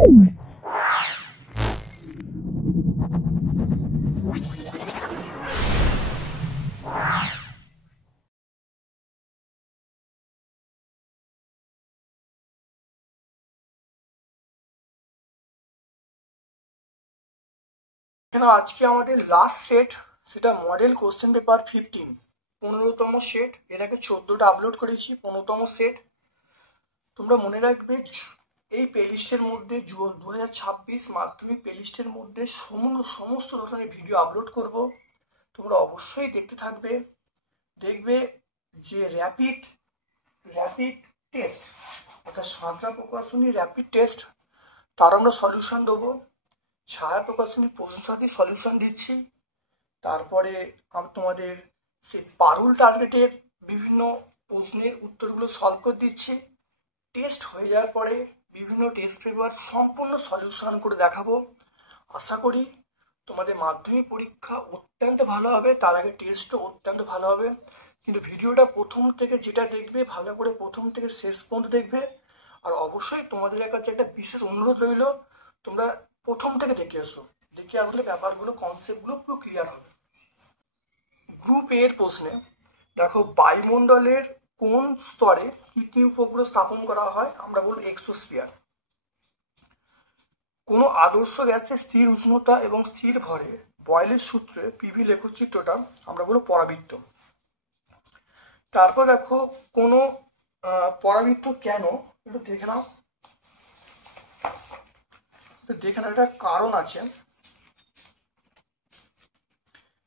এখানে আজকে আমাদের লাস্ট সেট, সেটা মডেল কোশ্চেন পেপার 15, 15তম সেট। এটাকে 14টা আপলোড করেছি, 15তম সেট। তোমরা মনে রাখবে এই প্লেলিস্টের মধ্যে 2026 মাধ্যমিক প্লেলিস্টের মধ্যে সমস্ত ধরনের ভিডিও আপলোড করব। তোমরা অবশ্যই দেখতে থাকবে। দেখবে যে র্যাপিড টেস্ট, অর্থাৎ সাঁতরা প্রকাশনী র্যাপিড টেস্ট, তার আমরা সলিউশন দেবো। ছায়া প্রকাশনী প্রশ্নসাথী সলিউশন দিচ্ছি। তারপরে তোমাদের সেই পারুল টার্গেটের বিভিন্ন প্রশ্নের উত্তরগুলো সলভ করে দিচ্ছি। টেস্ট হয়ে যাওয়ার পরে বিভিন্ন টেস্ট পেপার সম্পূর্ণ সলিউশন করে দেখাবো। আশা করি তোমাদের মাধ্যমিক পরীক্ষা অত্যন্ত ভালো হবে, তার আগে টেস্টও অত্যন্ত ভালো হবে। কিন্তু ভিডিওটা প্রথম থেকে যেটা দেখবে, ভালো করে প্রথম থেকে শেষ পর্যন্ত দেখবে। আর অবশ্যই তোমাদের কাছে একটা বিশেষ অনুরোধ রইল, তোমরা প্রথম থেকে দেখে আসো। দেখে আসলে ব্যাপারগুলো, কনসেপ্টগুলো পুরো ক্লিয়ার হবে। গ্রুপ এর প্রশ্নে দেখো, বায়ুমণ্ডলের কোন স্তরে কৃত্রিম উপগ্রহ স্থাপন করা হয়? আমরা বলবো এক্সোস্ফিয়ার। কোনো আদর্শ গ্যাসের স্থির উষ্ণতা এবং স্থির ভরে বয়েলের সূত্রে পিভি লেখচিত্রটা আমরা বলবো পরাবৃত্ত। তারপর দেখো, কোনো পরাবৃত্ত কেন, একটু দেখে নাও। একটা কারণ আছে।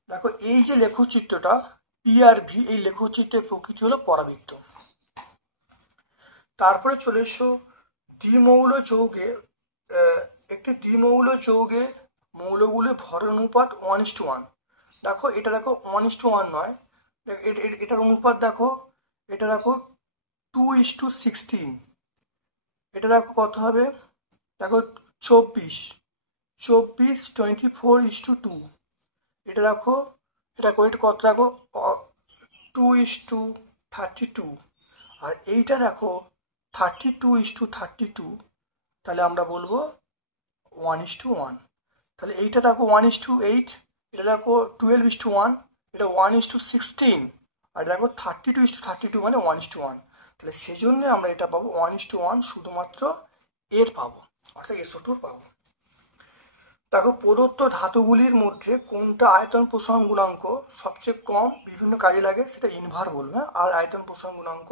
দেখো, এই যে লেখচিত্রটা পিআরভি, এই লেখচিত্রের প্রকৃতি হলো পরাবৃত্ত। তারপরে চলে এসো দ্বিমৌল যৌগে, একটি দ্বিমৌল যৌগে মৌলগুলির ভর অনুপাত 1:1। দেখো এটা দেখো 1:1 নয়, এটার অনুপাত দেখো, এটা দেখো 2:16। এটা দেখো কত হবে, দেখো 24:24 এটা দেখো, এটা কত দেখো 2:32। আর এইটা দেখো 32:32, তাহলে আমরা বলবো 1:1। তাহলে এইটা দেখো 1:8, এটা দেখো 12:1, এটা 1:16, আর দেখো 32:32 মানে 1:1। তাহলে সেই জন্য আমরা এটা পাবো 1:1, শুধুমাত্র এর পাবো, অর্থাৎ SO2 পাবো। দেখো, প্রদত্ত ধাতুগুলির মধ্যে কোনটা আয়তন প্রসারণ গুণাঙ্ক সবচেয়ে কম বিভিন্ন কাজে লাগে, সেটা ইনভার বলবো। আর আয়তন প্রসারণ গুণাঙ্ক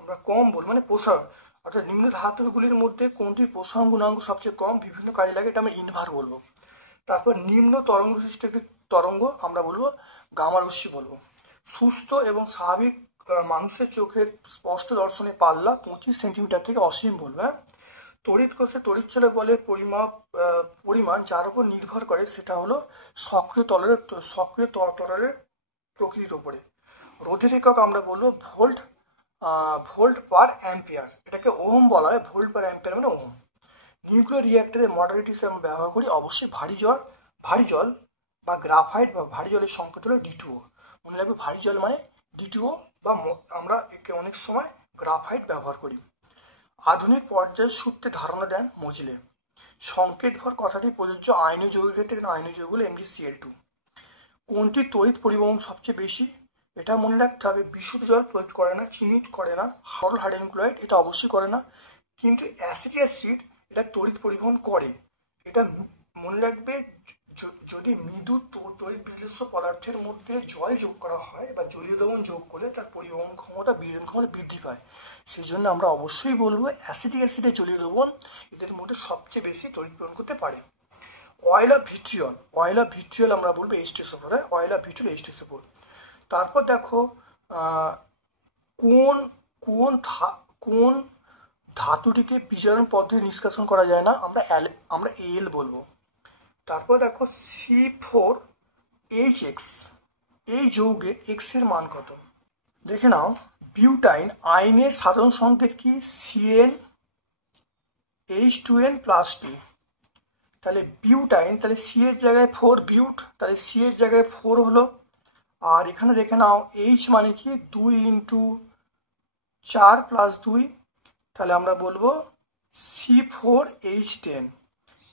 আমরা কম বলবো, মানে প্রসারণ, অর্থাৎ নিম্ন ধাতুগুলির মধ্যে কোনটির প্রসারণ গুণাঙ্ক সবচেয়ে কম বিভিন্ন কাজে লাগে, এটা আমরা ইনভার বলবো। তারপর নিম্ন তরঙ্গ বিশিষ্ট একটি তরঙ্গ আমরা বলবো গামা রশ্মি বলবো। সুস্থ এবং স্বাভাবিক মানুষের চোখের স্পষ্ট দর্শনের পাল্লা 25 সেন্টিমিটার থেকে অসীম বলবো। তড়িৎ কোষে তড়িৎচলক বলের পরিমাণ যার উপর নির্ভর করে সেটা হলো সক্রিয় তরলের প্রকৃতির উপরে। রোধের একক আমরা বলবো ভোল্ট পার অ্যাম্পিয়ার, এটাকে ওহম বলা হয়। ভোল্ট পার অ্যাম্পিয়ার মানে ওহম। নিউক্লিয়ার রিঅ্যাক্টরে মডারেট হিসেবে আমরা ব্যবহার করি অবশ্যই ভারী জল বা গ্রাফাইট, বা ভারী জলের সংকেত হলো D2O। মনে রাখবে, ভারী জল মানে D2O, বা আমরা একে অনেক সময় গ্রাফাইট ব্যবহার করি। আধুনিক পর্যায়ের সূত্রে ধারণা দেন মজিলে। সংকেত ভর কথাটি প্রযোজ্য আয়নীয় যৌগের ক্ষেত্রে, কিন্তু আয়নীয় যৌগ হলো MgCl2। কোনটি তড়িৎ পরিবহন সবচেয়ে বেশি? এটা মনে রাখতে হবে, বিশুদ্ধ জল তড়িৎ করে না, চিনি করে না, সরল হাইড্রোজেন ক্লোরাইড এটা অবশ্যই করে না, কিন্তু অ্যাসিটিক অ্যাসিড এটা তড়িৎ পরিবহন করে। এটা মনে রাখবে, যদি মৃদু তড়িৎ বিশ্লেষ্য পদার্থের মধ্যে জল যোগ করা হয় বা জলীয় দ্রবণ যোগ করলে তার পরিবহন ক্ষমতা বৃদ্ধি পায়। সেই জন্য আমরা অবশ্যই বলবো অ্যাসিটিক অ্যাসিডের জলীয় দ্রবণ এদের মধ্যে সবচেয়ে বেশি তড়িৎ প্রেরণ করতে পারে। অয়েল অফ ভিট্রিয়ল আমরা বলবো H2SO4, oil of vitriol H2SO4। তারপর দেখো, কোন ধাতুটিকে বিজারণ পদ্ধতি নিষ্কাশন করা যায় না? আমরা AL বলবো। তারপর দেখো C4H6, এই যৌগে X এর মান কত? দেখে নাও, বিউটাইন আইনের সাধারণ সংকেত কি? CnH2n+2। তাহলে বিউটাইন, তাহলে C এর জায়গায় 4 বিউট, তাহলে C এর জায়গায় 4 হলো। আর এখানে দেখে নাও H মানে কি 2 × 4 + 2, তাহলে আমরা বলবো C4 C4H10,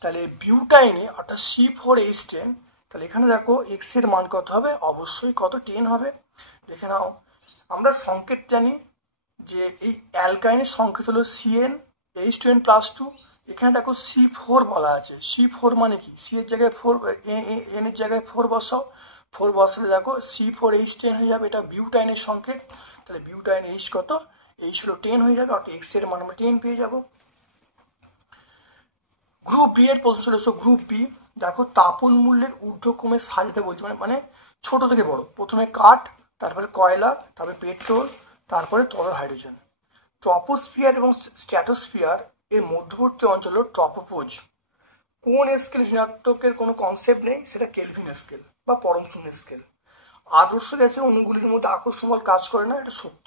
তাহলে বিউটাইনে অর্থাৎ C4H10, তাহলে এখানে দেখো এক্স এর মান কত হবে, অবশ্যই কত 10 হবে। দেখে নাও, আমরা সংকেত জানি যে এই অ্যালকাইনের সংকেত হলো CnH2n+2। এখানে দেখো C4 বলা আছে, C4 মানে কি, সি এর জায়গায় 4, এন এর জায়গায় 4 বসাও, 4 বসালে দেখো C4H10 হয়ে যাবে, এটা বিউটাইনের সংকেত। তাহলে বিউটাইন H কত, H হলো 10 হয়ে যাবে, অর্থাৎ এক্স এর মান আমরা 10 পেয়ে যাব। গ্রুপ বি এর প্রশ্ন চলে এসো। গ্রুপ বি দেখো, তাপন মূল্যের ঊর্ধ্বক্রমে সাজাতে বলছে, মানে ছোট থেকে বড়, প্রথমে কাঠ, তারপরে কয়লা, তারপরে পেট্রোল, তারপরে তরল হাইড্রোজেন। ট্রপোস্ফিয়ার এবং স্ট্র্যাটোস্ফিয়ার এর মধ্যবর্তী অঞ্চল হলো ট্রপোপোজ। কোন স্কেল ঋণাত্মকের কোনো কনসেপ্ট নেই, সেটা কেলভিন স্কেল বা পরম শূন্য স্কেল। আদর্শ গ্যাসের অণুগুলির মধ্যে আকর্ষণ বল কাজ করে না, এটা সত্য।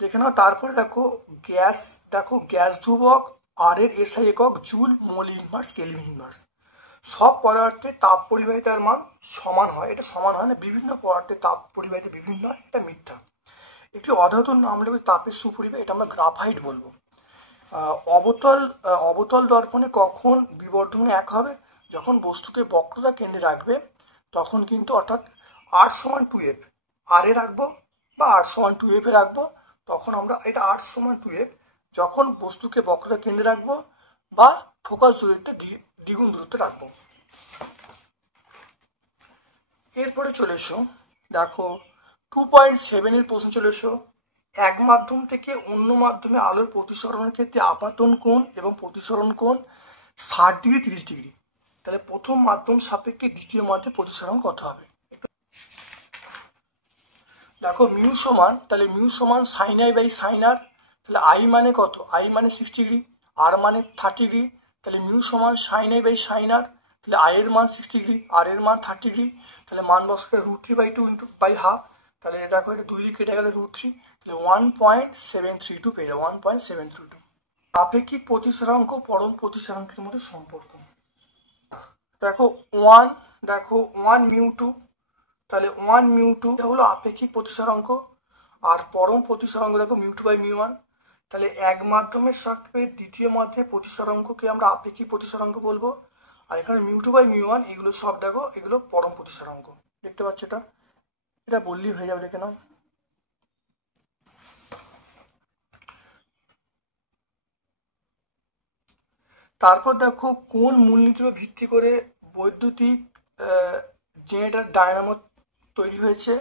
দেখে নাও, তারপরে দেখো গ্যাস, দেখো গ্যাস ধ্রুবক, আর এর এসআই একক joule, mole inverse, kelvin inverse. সব পদার্থে তাপ পরিবাহিতার মান সমান হয়, এটা সমান হয় না, বিভিন্ন পদার্থে তাপ পরিবাহিতা বিভিন্ন হয়, এটা মিথ্যা। একটি অধাতুর নাম হলো তাপের সুপরিবাহী, এটা আমরা গ্রাফাইট বলবো। অবতল দর্পণে কখন বিবর্ধন 1 হবে, যখন বস্তুকে বক্রতা কেন্দ্রে রাখবে তখন কিন্তু, অর্থাৎ R=2F, আর এ রাখবো বা R=2F এ রাখবো, তখন আমরা এটা R=2F যখন বস্তুকে বক্রতা কেন্দ্রে রাখবো বা ফোকাস দূরত্বে দ্বিগুণ দূরত্বে রাখবো। এরপরে চলে এসো, দেখো 2.7 এর প্রশ্ন চলে এসো। এক মাধ্যম থেকে অন্য মাধ্যমে আলোর প্রতিসরণের ক্ষেত্রে আপাতন কোণ এবং প্রতিসরণ কোণ 60 ডিগ্রি 30 ডিগ্রি। তাহলে প্রথম মাধ্যম সাপেক্ষে দ্বিতীয় মাধ্যমে প্রতিসরণ কত হবে? দেখো মিউ সমান, তাহলে মিউ সমান সাইন আই বাই সাইন আর, তাহলে আই মানে কত, আই মানে 60 ডিগ্রি, আর মানে 30 ডিগ্রি, তাহলে মিউ সমান সাইন আই বাই সাইন আর, তাহলে আই এর মান 60 ডিগ্রি, আর এর মান 30 ডিগ্রি, তাহলে মান বসাতে √3/2 ইন্টু বাই হাফ, তাহলে দেখো এটা 2 দিয়ে কেটে গেলে √3, তাহলে 1.732 পেয়ে যাবো, 1.732। আপেক্ষিক প্রতিসরাঙ্ক পরম প্রতিসরাঙ্কের মধ্যে সম্পর্ক দেখো 1, দেখো 1 মিউ 2, তাহলে 1 মিউ 2 হলো আপেক্ষিক প্রতিসরাঙ্ক, আর পরম প্রতিসরাঙ্ক দেখো মিউ 2/μ1। তাহলে এক মাধ্যমের সাপেক্ষে দ্বিতীয় মাধ্যমে প্রতিসরাঙ্ককে আমরা আপেক্ষিক প্রতিসরাঙ্ক বলবো, আর এখানে মিউ 2/μ1 এগুলো সব দেখো, এগুলো পরম প্রতিসরাঙ্ক। দেখতে পাচ্ছ, এটা বললেই হয়ে যাবে, দেখে নাও। তারপর দেখো কোন মূলনীতির উপর ভিত্তি করে বৈদ্যুতিক জেনারেটর ডায়নামো তৈরি হয়েছে,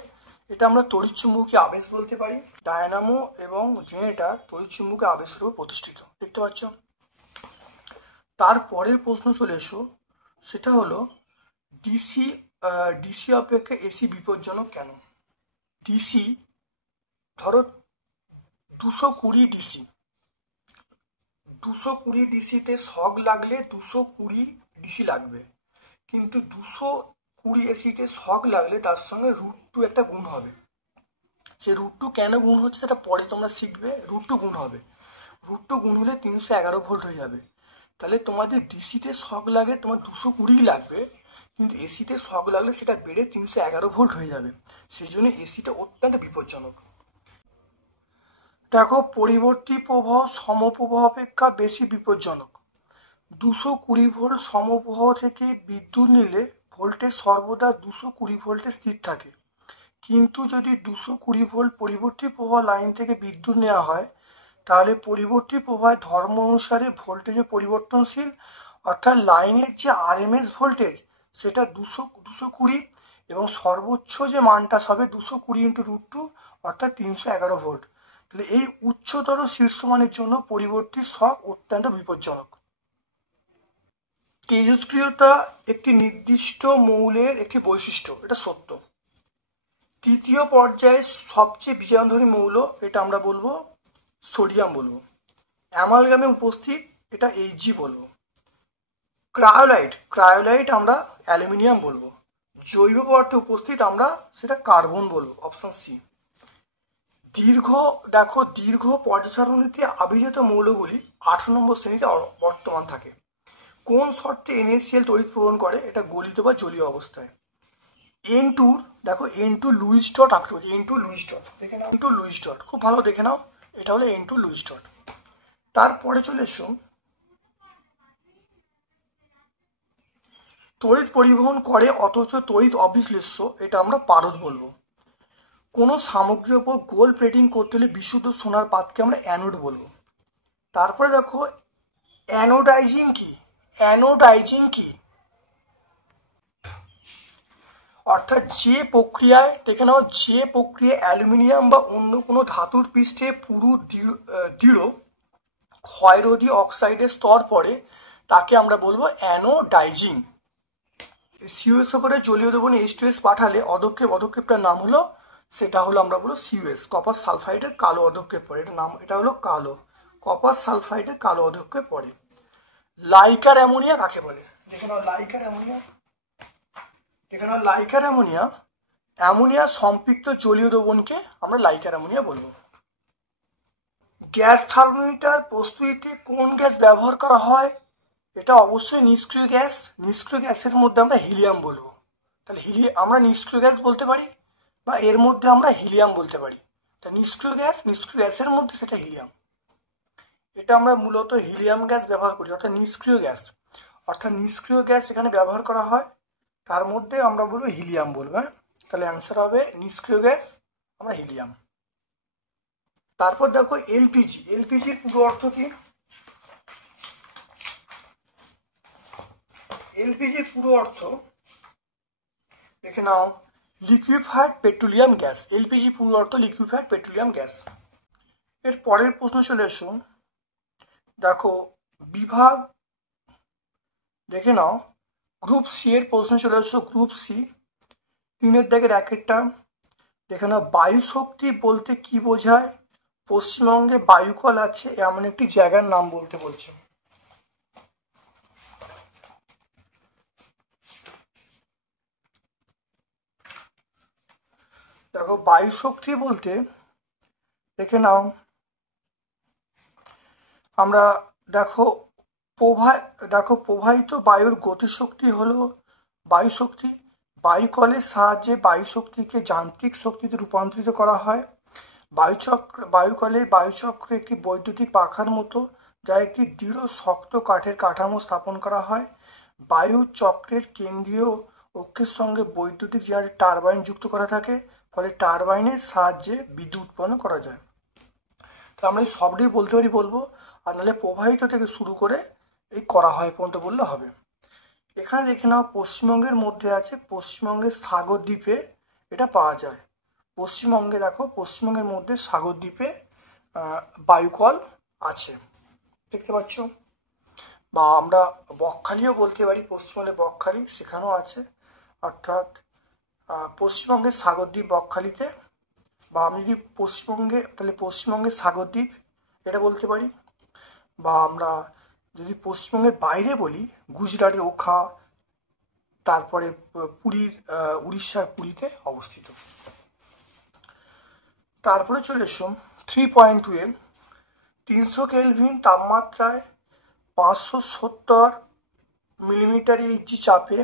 এটা আমরা তড়িৎচুম্বকীয় আবেশ বলতে পারি। ডায়নামো এবং জেনারেটর তড়িৎচুম্বকীয় আবেশের উপর প্রতিষ্ঠিত, দেখতে পাচ্ছ। তারপরের প্রশ্ন চলে এসো, সেটা হলো ডিসি অপেক্ষা এসি বিপজ্জনক কেন? ডিসি, ধরো 220 ডিসি, 220 ডিসিতে শক লাগলে 220 ডিসি লাগবে, কিন্তু 220 এসিতে শক লাগলে তার সঙ্গে √2 একটা গুণ হবে। সে √2 কেন গুণ হচ্ছে সেটা পরে তোমরা শিখবে। √2 গুণ হবে, √2 গুণ হলে 311 ভোল্ট হয়ে যাবে। তাহলে তোমাদের ডিসিতে শক লাগে তোমার 220 লাগবে, কিন্তু এসিতে শক লাগলে সেটা বেড়ে 311 ভোল্ট হয়ে যাবে, সেই জন্য এসিটা অত্যন্ত বিপজ্জনক। দেখো পরিবর্তী প্রবাহ সমপ্রবাহ অপেক্ষা বেশি বিপজ্জনক। 220 ভোল্ট সমপ্রবাহ থেকে বিদ্যুৎ নিলে ভোল্টেজ সর্বদা 220 ভোল্টে স্থির থাকে, কিন্তু যদি 220 ভোল্ট পরিবর্তী প্রবাহ লাইন থেকে বিদ্যুৎ নেওয়া হয় তাহলে পরিবর্তী প্রবাহের ধর্ম অনুসারে ভোল্টেজে পরিবর্তনশীল, অর্থাৎ লাইনের যে আরএমএস ভোল্টেজ সেটা 220 এবং সর্বোচ্চ যে মানটা হবে 220 × √2 অর্থাৎ 311 ভোল্ট। তাহলে এই উচ্চতর শীর্ষমানের জন্য পরিবর্তী শক অত্যন্ত বিপজ্জনক। তেজস্ক্রিয়তা একটি নির্দিষ্ট মৌলের একটি বৈশিষ্ট্য, এটা সত্য। তৃতীয় পর্যায়ে সবচেয়ে বিজারণধর্মী মৌল, এটা আমরা বলবো সোডিয়াম বলবো। অ্যামালগামে উপস্থিত, এটা Hg বলবো। ক্রায়োলাইট আমরা অ্যালুমিনিয়াম বলবো। জৈব পদার্থে উপস্থিত আমরা সেটা কার্বন বলবো, অপশন সি। দীর্ঘ পর্যায় সারণীতে আবির্ভূত মৌলগুলি 18 নম্বর শ্রেণীতে বর্তমান থাকে। কোন শর্তে NaCl তড়িৎ প্রবহন করে, এটা গলিত বা জলীয় অবস্থায়। N2 দেখো, N2 লুইস ডট আঁকতে পারছি, N2 লুইস ডট দেখে নাও, N2 লুইস ডট খুব ভালো দেখে নাও, এটা হলো N2 লুইস ডট। তারপরে চলে এসো তড়িৎ পরিবহন করে অথচ তড়িৎ অবিশ্লেষ্য, এটা আমরা পারদ বলবো। কোনো সামগ্রীর ওপর গোল্ড প্লেটিং করতে হলে বিশুদ্ধ সোনার পাতকে আমরা অ্যানোড বলবো। তারপরে দেখো অ্যানোডাইজিং কি, অ্যানোডাইজিং কি অর্থাৎ যে প্রক্রিয়ায় দেখে নাও, যে প্রক্রিয়ায় অ্যালুমিনিয়াম বা অন্য কোনো ধাতুর পৃষ্ঠে পুরু দৃঢ় ক্ষয়রোধী অক্সাইডের স্তর পড়ে তাকে আমরা বলবো অ্যানোডাইজিং। সিউএস করে জলীয় দ্রবণে H2S পাঠালে অধক্ষেপটার নাম হলো, সেটা হলো আমরা বলবো সিউএস, কপার সালফাইডের কালো অধক্ষেপ পড়ে, এটা নাম, এটা হলো কালো কপার সালফাইডের কালো অধক্ষেপ পড়ে। লাইকার অ্যামোনিয়া কাকে বলে? দেখে নাও লাইকার অ্যামোনিয়া, দেখে নাও লাইকার অ্যামোনিয়া, অ্যামোনিয়া সম্পৃক্ত জলীয় দ্রবণকে আমরা লাইকার অ্যামোনিয়া বলবো। গ্যাস থার্মোমিটার প্রস্তুতিতে কোন গ্যাস ব্যবহার করা হয়? এটা অবশ্যই নিষ্ক্রিয় গ্যাস। নিষ্ক্রিয় গ্যাসের মধ্যে আমরা হিলিয়াম বলবো। তাহলে আমরা নিষ্ক্রিয় গ্যাস বলতে পারি বা এর মধ্যে আমরা হিলিয়াম বলতে পারি। তা নিষ্ক্রিয় গ্যাসের মধ্যে সেটা হিলিয়াম, এটা আমরা মূলত হিলিয়াম গ্যাস ব্যবহার করি, অর্থাৎ নিষ্ক্রিয় গ্যাস। অর্থাৎ নিষ্ক্রিয় গ্যাস এখানে ব্যবহার করা হয়, তার মধ্যে আমরা বলবো হিলিয়াম বলবো। হ্যাঁ, তাহলে অ্যান্সার হবে নিষ্ক্রিয় গ্যাস, আমরা হিলিয়াম। তারপর দেখো এলপিজি, এলপিজির পুরো অর্থ কি? এলপিজির পুরো অর্থ দেখে নাও লিকুইফাইড পেট্রোলিয়াম গ্যাস। এলপিজি পুরো অর্থ লিকুইফাইড পেট্রোলিয়াম গ্যাস। এর পরের প্রশ্ন চলে এসো, দেখো বিভাগ দেখে নাও গ্রুপ সি এর প্রশ্ন চলে এসো। গ্রুপ সি 3 দাগের র্যাকেটটা দেখে নাও, বায়ু শক্তি বলতে কি বোঝায়? পশ্চিমবঙ্গে বায়ুকল আছে এমন একটি জায়গার নাম বলতে বলছে। দেখো বায়ু শক্তি বলতে দেখে নাও আমরা দেখো প্রবাহিত বায়ুর গতিশক্তি হলো বায়ু শক্তি। বায়ুকলের সাহায্যে বায়ু শক্তিকে যান্ত্রিক শক্তিতে রূপান্তরিত করা হয়। বায়ুকলের বায়ুচক্র একটি বৈদ্যুতিক পাখার মতো, যা একটি দৃঢ় শক্ত কাঠের কাঠামো স্থাপন করা হয়। বায়ু চক্রের কেন্দ্রীয় অক্ষের সঙ্গে বৈদ্যুতিক জেনারেটর টারবাইন যুক্ত করা থাকে, ফলে টারবাইনের সাহায্যে বিদ্যুৎ উৎপন্ন করা যায়। তো আমরা এই সবটাই বলতে পারি বলবো, আর নাহলে প্রবাহিত থেকে শুরু করে এই করা হয় পর্যন্ত বললে হবে। এখানে দেখে নাও পশ্চিমবঙ্গের মধ্যে আছে, পশ্চিমবঙ্গের সাগর দ্বীপে এটা পাওয়া যায়। পশ্চিমবঙ্গে দেখো পশ্চিমবঙ্গের মধ্যে সাগর দ্বীপে বায়ুকল আছে, দেখতে পাচ্ছ। বা আমরা বকখালিও বলতে পারি, পশ্চিমবঙ্গের বকখালি সেখানেও আছে। অর্থাৎ পশ্চিমবঙ্গের সাগরদ্বীপ বকখালিতে, বা আমি যদি পশ্চিমবঙ্গে, তাহলে পশ্চিমবঙ্গের সাগরদ্বীপ এটা বলতে পারি। বা আমরা যদি পশ্চিমবঙ্গের বাইরে বলি, গুজরাটের ওখা, তারপরে পুরীর উড়িষ্যার পুরীতে অবস্থিত। তারপরে চলে এসো 3.2 300 কেলভিন তাপমাত্রায় 570 মিলিমিটার এইচজি চাপে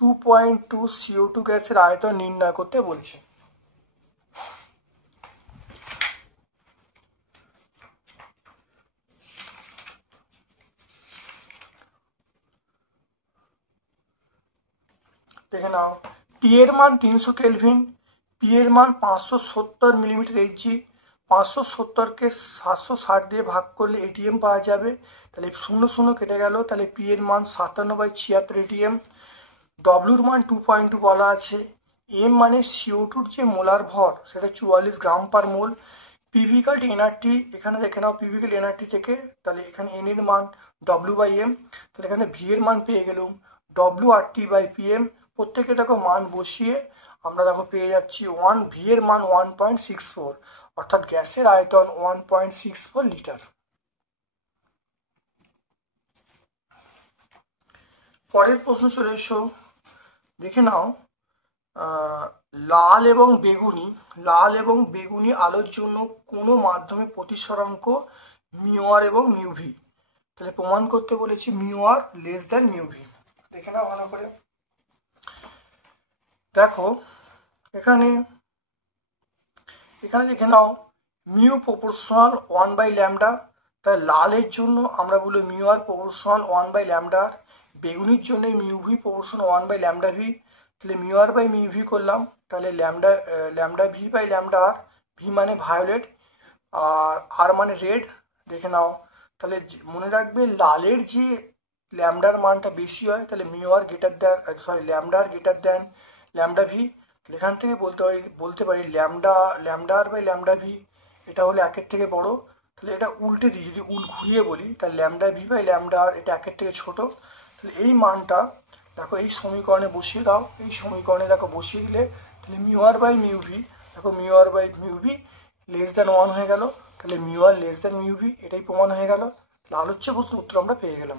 2.2 CO2 গ্যাসের আয়তন নির্ণয় করতে বলছে। দেখে নাও, টি এর মান 300 কেলভিন, পি এর মান 570 মিলিমিটার এইচজি। 570কে 760 দিয়ে ভাগ করলে এটিএম পাওয়া যাবে। তাহলে 0 কেটে গেল, তাহলে পি এর মান 57/76 এটিএম। ডব্লুর মান 2.2 বলা আছে। এম মানে CO2-র যে মোলার ভর সেটা 44 গ্রাম পার মোল। পিভিক্যাল এনআরটি এখানে দেখে নাও, পিভিক্যাল এনআরটি থেকে তাহলে এখানে এন এর মান W/M, তাহলে এখানে ভি এর মান পেয়ে গেলাম WRT/PM। প্রত্যেকে দেখো মান বসিয়ে আমরা দেখো পেয়ে যাচ্ছি ভি এর মান 1.64, অর্থাৎ গ্যাসের আয়তন 1.64 লিটার। পরের প্রশ্ন চলে এসো, দেখে নাও লাল এবং বেগুনি আলোর জন্য কোনো মাধ্যমে প্রতিসরাঙ্ক মিউ/আর এবং মিউ/ভি। তাহলে প্রমাণ করতে বলেছি মিউ/আর লেস দ্যান মিউ/ভি। দেখে নাও ভালো করে। দেখো এখানে দেখে নাও মিউ প্রপোর্শনাল 1/λ। তাই লালের জন্য আমরা বলি মিউ/আর প্রপোর্শনাল 1/λ। বেগুনির জন্য মিউ ভি প্রপোর্শন 1/λv, তাহলে mu R by mu V করলাম, তাহলে lambda V by lambda R, V মানে ভায়োলেট আর আর মানে রেড, দেখে নাও। তাহলে মনে রাখবে লালের যে ল্যামডার মানটা বেশি হয় তাহলে mu R greater than, lambda R greater than lambda V. এখান থেকে বলতে পারি lambda R by lambda V এটা হলে একের থেকে বড়। তাহলে এটা উল্টে দিই, যদি ঘুরিয়ে বলি তাহলে ল্যামডা ভি বাই ল্যামডা আর এটা একের থেকে ছোট। তাহলে এই মানটা দেখো এই সমীকরণে বসিয়ে দাও, এই সমীকরণে দেখো বসিয়ে দিলে তাহলে mu R by mu V, দেখো mu R by mu V less than 1 হয়ে গেল, তাহলে mu R less than mu V এটাই প্রমাণ হয়ে গেল। আলোচ্য প্রশ্নের উত্তর আমরা পেয়ে গেলাম।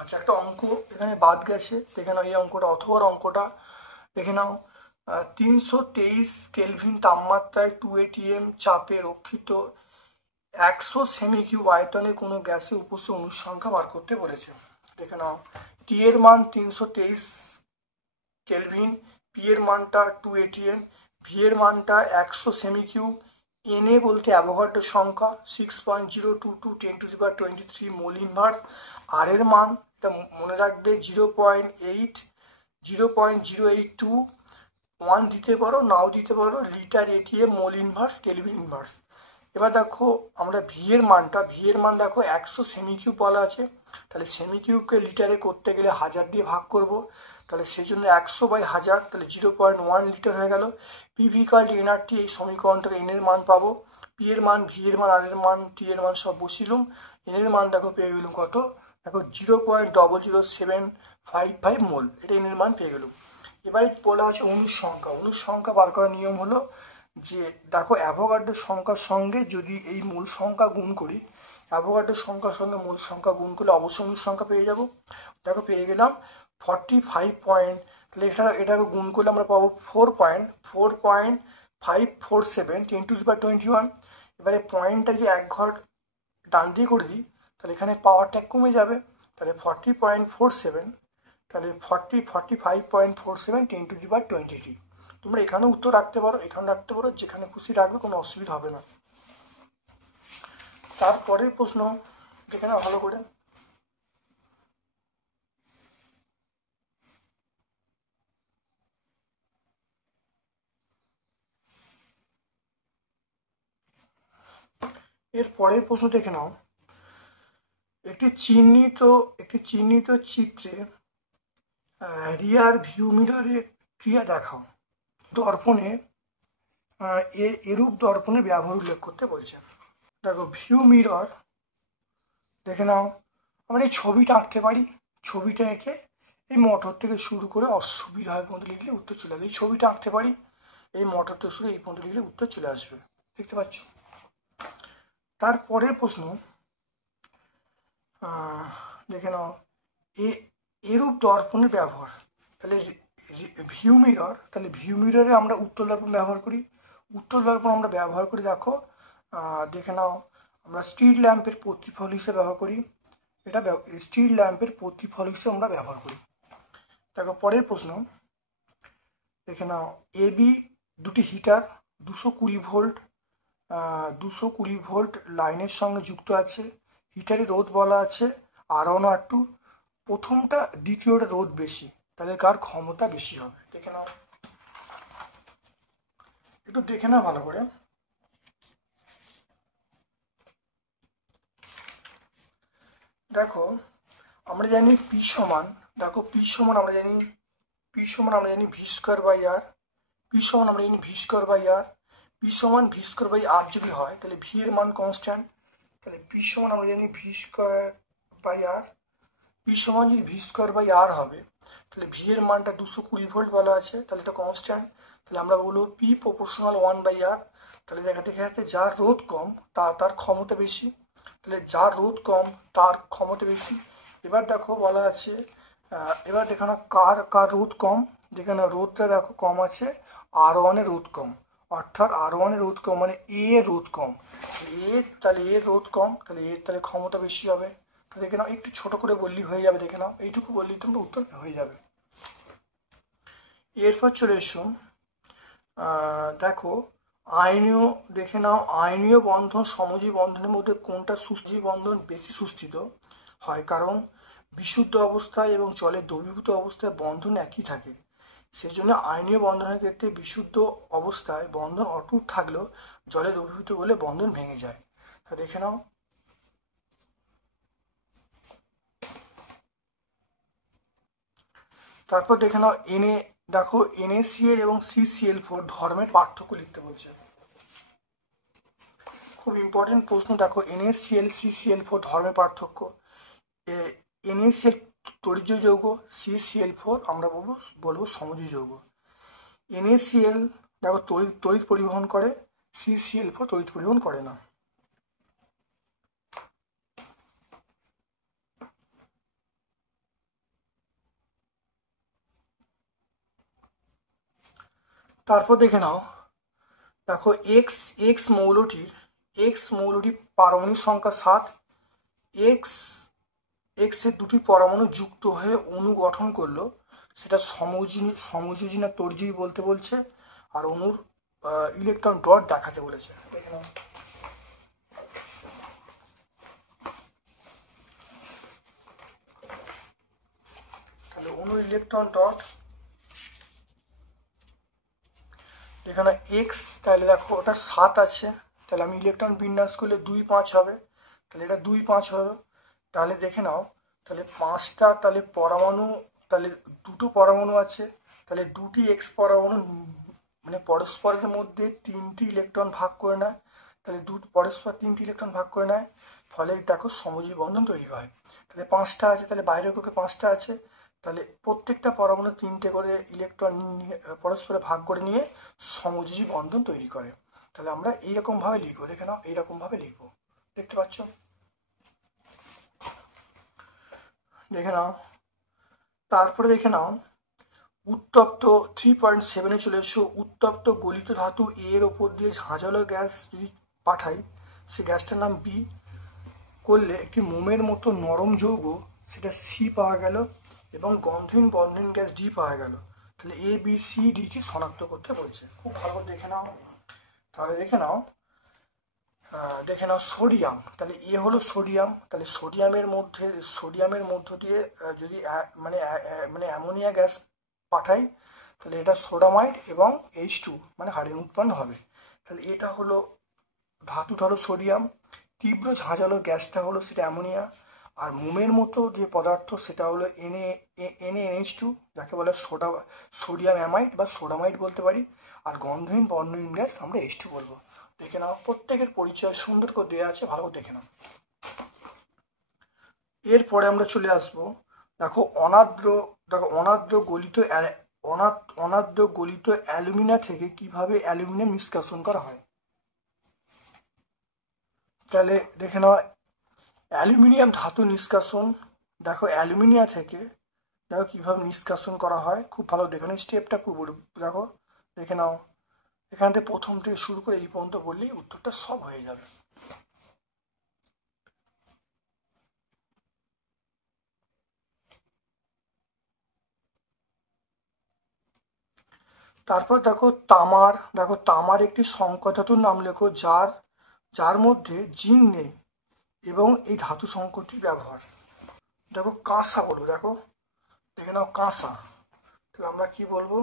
আচ্ছা, একটা অঙ্ক এখানে বাদ গেছে, দেখে নাও এই অঙ্কটা অথবা অঙ্কটা দেখে নাও। 323 কেলভিন তাপমাত্রায় 2 atm চাপে রক্ষিত 100 সেমি কিউব আয়তনে কোনো গ্যাসে উপস্থিত অণুর সংখ্যা বার করতে বলেছে। দেখে নাও, টি এর মান 323 কেলভিন, পি এর মানটা 2 atm, ভি এর মানটা 100 সেমি কিউব, এন এ বলতে অ্যাভোগাড্রো সংখ্যা 6.022 10⁻23 মোল ইনভার্স, আর এর মান এটা মনে রাখবে 0.082 1 দিতে পারো নাও দিতে পারো, litre ATM mole inverse kelvin inverse. এবার দেখো আমরা ভি এর মান দেখো 100 সেমি কিউব বলা আছে, তাহলে সেমি কিউবকে লিটারে করতে গেলে 1000 দিয়ে ভাগ করব, তাহলে সেই জন্য 100/1000, তাহলে 0.1 লিটার হয়ে গেল। পিভি ইকুয়াল টু এনআরটি, এই সমীকরণটাকে এন এর মান পাবো, পি এর মান, ভি এর মান, আর এর মান, টি এর মান সব বসিলুম, এন এর মান দেখো পেয়ে গেলুম কত, দেখো 0.00755 মোল, এটা এন এর মান পেয়ে গেলুম। এবারে বলা আছে অণুর সংখ্যা বার করার নিয়ম হলো যে দেখো অ্যাভোগাড্রো সংখ্যার সঙ্গে যদি এই মূল সংখ্যা গুণ করি, অ্যাভোগাড্রো সংখ্যার সঙ্গে মূল সংখ্যা গুণ করলে অবশ্যই অণুর সংখ্যা পেয়ে যাব। দেখো পেয়ে গেলাম 45 পয়েন্ট, তাহলে এটাকে গুণ করলে আমরা পাবো 4.547 10⁻21। এবারে পয়েন্টটা যে এক ঘর ডান দিয়ে করে দিই তাহলে এখানে পাওয়ারটা কমে যাবে, তাহলে 40.47, তাহলে 45.47 10⁻23। তোমরা এখানে উত্তর রাখতে পারো, এখানে রাখতে পারো, যেখানে খুশি রাখবে, কোনো অসুবিধা হবে না। তারপরের প্রশ্ন দেখে নাও ভালো করে। এর পরের প্রশ্ন দেখে নাও, একটি চিহ্নিত চিত্রে রিয়ার ভিউ মিররের ক্রিয়া দেখাও। দর্পণে এরূপ দর্পণের ব্যবহার উল্লেখ করতে বলছে। দেখো ভিউ মিরর দেখে নাও, আমরা এই ছবিটা আঁকতে পারি, ছবিটা এঁকে এই মোটর থেকে শুরু করে অসুবিধা হয় পর্যন্ত লিখলে উত্তর চলে আসবে। এই ছবিটা আঁকতে পারি, এই মোটর থেকে শুরু এই পর্যন্ত লিখলে উত্তর চলে আসবে, দেখতে পাচ্ছ। তারপরের প্রশ্ন দেখে নাও, এরূপ দর্পণের ব্যবহার, তাহলে ভিউ মিরর, তাহলে ভিউ মিররে আমরা উত্তল দর্পণ ব্যবহার করি, দেখো দেখে নাও আমরা স্ট্রিট ল্যাম্পের প্রতিফল হিসেবে ব্যবহার করি, এটা স্ট্রিট ল্যাম্পের প্রতিফল হিসেবে আমরা ব্যবহার করি। দেখো পরের প্রশ্ন দেখে নাও, এবি দুটি হিটার 220 ভোল্ট লাইনের সঙ্গে যুক্ত আছে, হিটারের রোধ বলা আছে R1 R2, প্রথমটা দ্বিতীয়টা রোধ বেশি, তাহলে কার ক্ষমতা বেশি হবে দেখে নাও, একটু দেখে নাও ভালো করে। দেখো আমরা জানি পি সমান, দেখো পি সমান আমরা জানি V square by R, P সমান আমরা জানি V square by R, P সমান ভি স্কোয়ার বাই আর যদি হয় তাহলে ভি এর মান কনস্ট্যান্ট, তাহলে পি সমান আমরা জানি V square by R, P সমান যদি ভি স্কোয়ার বাই আর হবে তাহলে ভি এর মানটা 220 ভোল্ট বলা আছে, তাহলে এটা কনস্ট্যান্ট, তাহলে আমরা বলবো পি প্রপোর্শনাল 1/r, তাহলে দেখা যাচ্ছে যার রোধ কম তার ক্ষমতা বেশি, তাহলে যার রোধ কম তার ক্ষমতা বেশি। এবার দেখো বলা আছে, এবার দেখানো কার রোধ কম, যেখানে রোধটা দেখো কম আছে, R1 এর রোধ কম, অর্থাৎ R1 এর রোধ কম মানে এ এর রোধ কম, তাহলে এর রোধ কম, তাহলে ক্ষমতা বেশি হবে। তো দেখে নাও, একটু ছোট করে বললেই হয়ে যাবে, দেখে নাও এইটুকু বললেই তোমরা উত্তর হয়ে যাবে। এরপর চলে এসো, দেখো আয়নীয়, দেখে নাও আয়নীয় বন্ধন সমজীব বন্ধনের মধ্যে কোনটা সুস্থির বন্ধন বেশি সুস্থিত হয়, কারণ বিশুদ্ধ অবস্থায় এবং জলে দ্রবীভূত অবস্থায় বন্ধন একই থাকে। সেই জন্য আয়নীয় বন্ধনের ক্ষেত্রে বিশুদ্ধ অবস্থায় বন্ধন অটুট থাকলেও জলে দ্রবীভূত হলে বন্ধন ভেঙে যায়। তা দেখে নাও। তারপর দেখে নাও দেখো NaCl এবং CCl4 ধর্মের পার্থক্য লিখতে বলছে। খুব ইম্পর্টেন্ট প্রশ্ন। দেখো NaCl CCl4 ধর্মের পার্থক্য। NaCl তড়িৎ যৌগ, CCl4 আমরা বলবো সমযোজী যৌগ। NaCl দেখো তড়িৎ পরিবহন করে, CCl4 তড়িৎ পরিবহন করে না। তারপর দেখে নাও, দেখো এক্স মৌলটির পারমাণবিক সংখ্যা 7। এক্সের দুটি পরমাণু যুক্ত হয়ে অণু গঠন করলো, সেটা সমযোজী না তড়িযোজী বলতে বলছে, আর অণুর ইলেকট্রন ডট দেখাতে বলেছে। দেখে নাও। তাহলে অণুর ইলেকট্রন ডট এখানে এক্স, তাহলে দেখো ওটা 7 আছে, তাহলে আমি ইলেকট্রন বিন্যাস করলে 2 5 হবে, তাহলে এটা 2 5 হবে। তাহলে দেখে নাও, তাহলে 5টা তাহলে পরমাণু, তাহলে দুটো পরমাণু আছে, তাহলে দুটি এক্স পরমাণু মানে পরস্পরের মধ্যে 3টি ইলেকট্রন ভাগ করে নেয়, তাহলে পরস্পর 3টি ইলেকট্রন ভাগ করে নেয়, ফলে দেখো সমযোজী বন্ধন তৈরি হয়। তাহলে 5টা আছে, তাহলে বাইরের পক্ষে 5টা আছে, তাহলে প্রত্যেকটা পরমাণু 3টে করে ইলেকট্রন পরস্পরে ভাগ করে নিয়ে সমযোজী বন্ধন তৈরি করে। তাহলে আমরা এইরকমভাবে লিখবো। দেখে নাও, এইরকমভাবে লিখবো, দেখতে পাচ্ছ? দেখে নাও। তারপরে দেখে নাও উত্তপ্ত 3.7-এ চলে এসো। উত্তপ্ত গলিত ধাতু এর ওপর দিয়ে ঝাঁঝালো গ্যাস যদি পাঠাই, সেই গ্যাসটার নাম বি করলে একটি মোমের মতো নরম যৌগ, সেটা সি পাওয়া গেল, এবং গন্ধহীন বন্ধন গ্যাস ডি পাওয়া গেল। তাহলে ABCD কে শনাক্ত করতে বলছে। খুব ভালো করে দেখে নাও। তাহলে দেখে নাও সোডিয়াম, তাহলে এ হলো সোডিয়াম, তাহলে সোডিয়ামের মধ্য দিয়ে যদি মানে অ্যামোনিয়া গ্যাস পাঠাই, তাহলে এটা সোডামাইড এবং H2 মানে হাইড্রোজেন উৎপন্ন হবে। তাহলে এটা হলো ধাতুটা হলো সোডিয়াম, তীব্র ঝাঁঝালো গ্যাসটা হলো সেটা অ্যামোনিয়া, আর মোমের মতো যে পদার্থ সেটা হলো NaNH2, যাকে বলে সোডিয়াম অ্যামাইড বা সোডামাইড বলতে পারি, আর গন্ধহীন বর্ণহীন গ্যাস আমরা H2 বলবো। দেখে নাও, প্রত্যেকের পরিচয় সুন্দর করে দেওয়া আছে, ভালো করে দেখে নাও। এরপরে আমরা চলে আসবো, দেখো অনাদ্র গলিত অ্যালুমিনা থেকে কিভাবে অ্যালুমিনিয়াম নিষ্কাশন করা হয়। তাহলে দেখে নাও অ্যালুমিনিয়াম ধাতু নিষ্কাশন। দেখো অ্যালুমিনিয়া থেকে দেখো কিভাবে নিষ্কাশন করা হয়, খুব ভালো দেখে নাও স্টেপটা পুরো। দেখো দেখে নাও, এখান থেকে প্রথম থেকে শুরু করে এই পর্যন্ত বললেই উত্তরটা সব হয়ে যাবে। তারপর দেখো তামার একটি সংকর ধাতুর নাম লেখো যার মধ্যে জিঙ্ক নেই এবং এই ধাতু সংকরটির ব্যবহার। দেখো কাঁসা বলবো। দেখে নাও কাঁসা, তাহলে আমরা কি বলবো?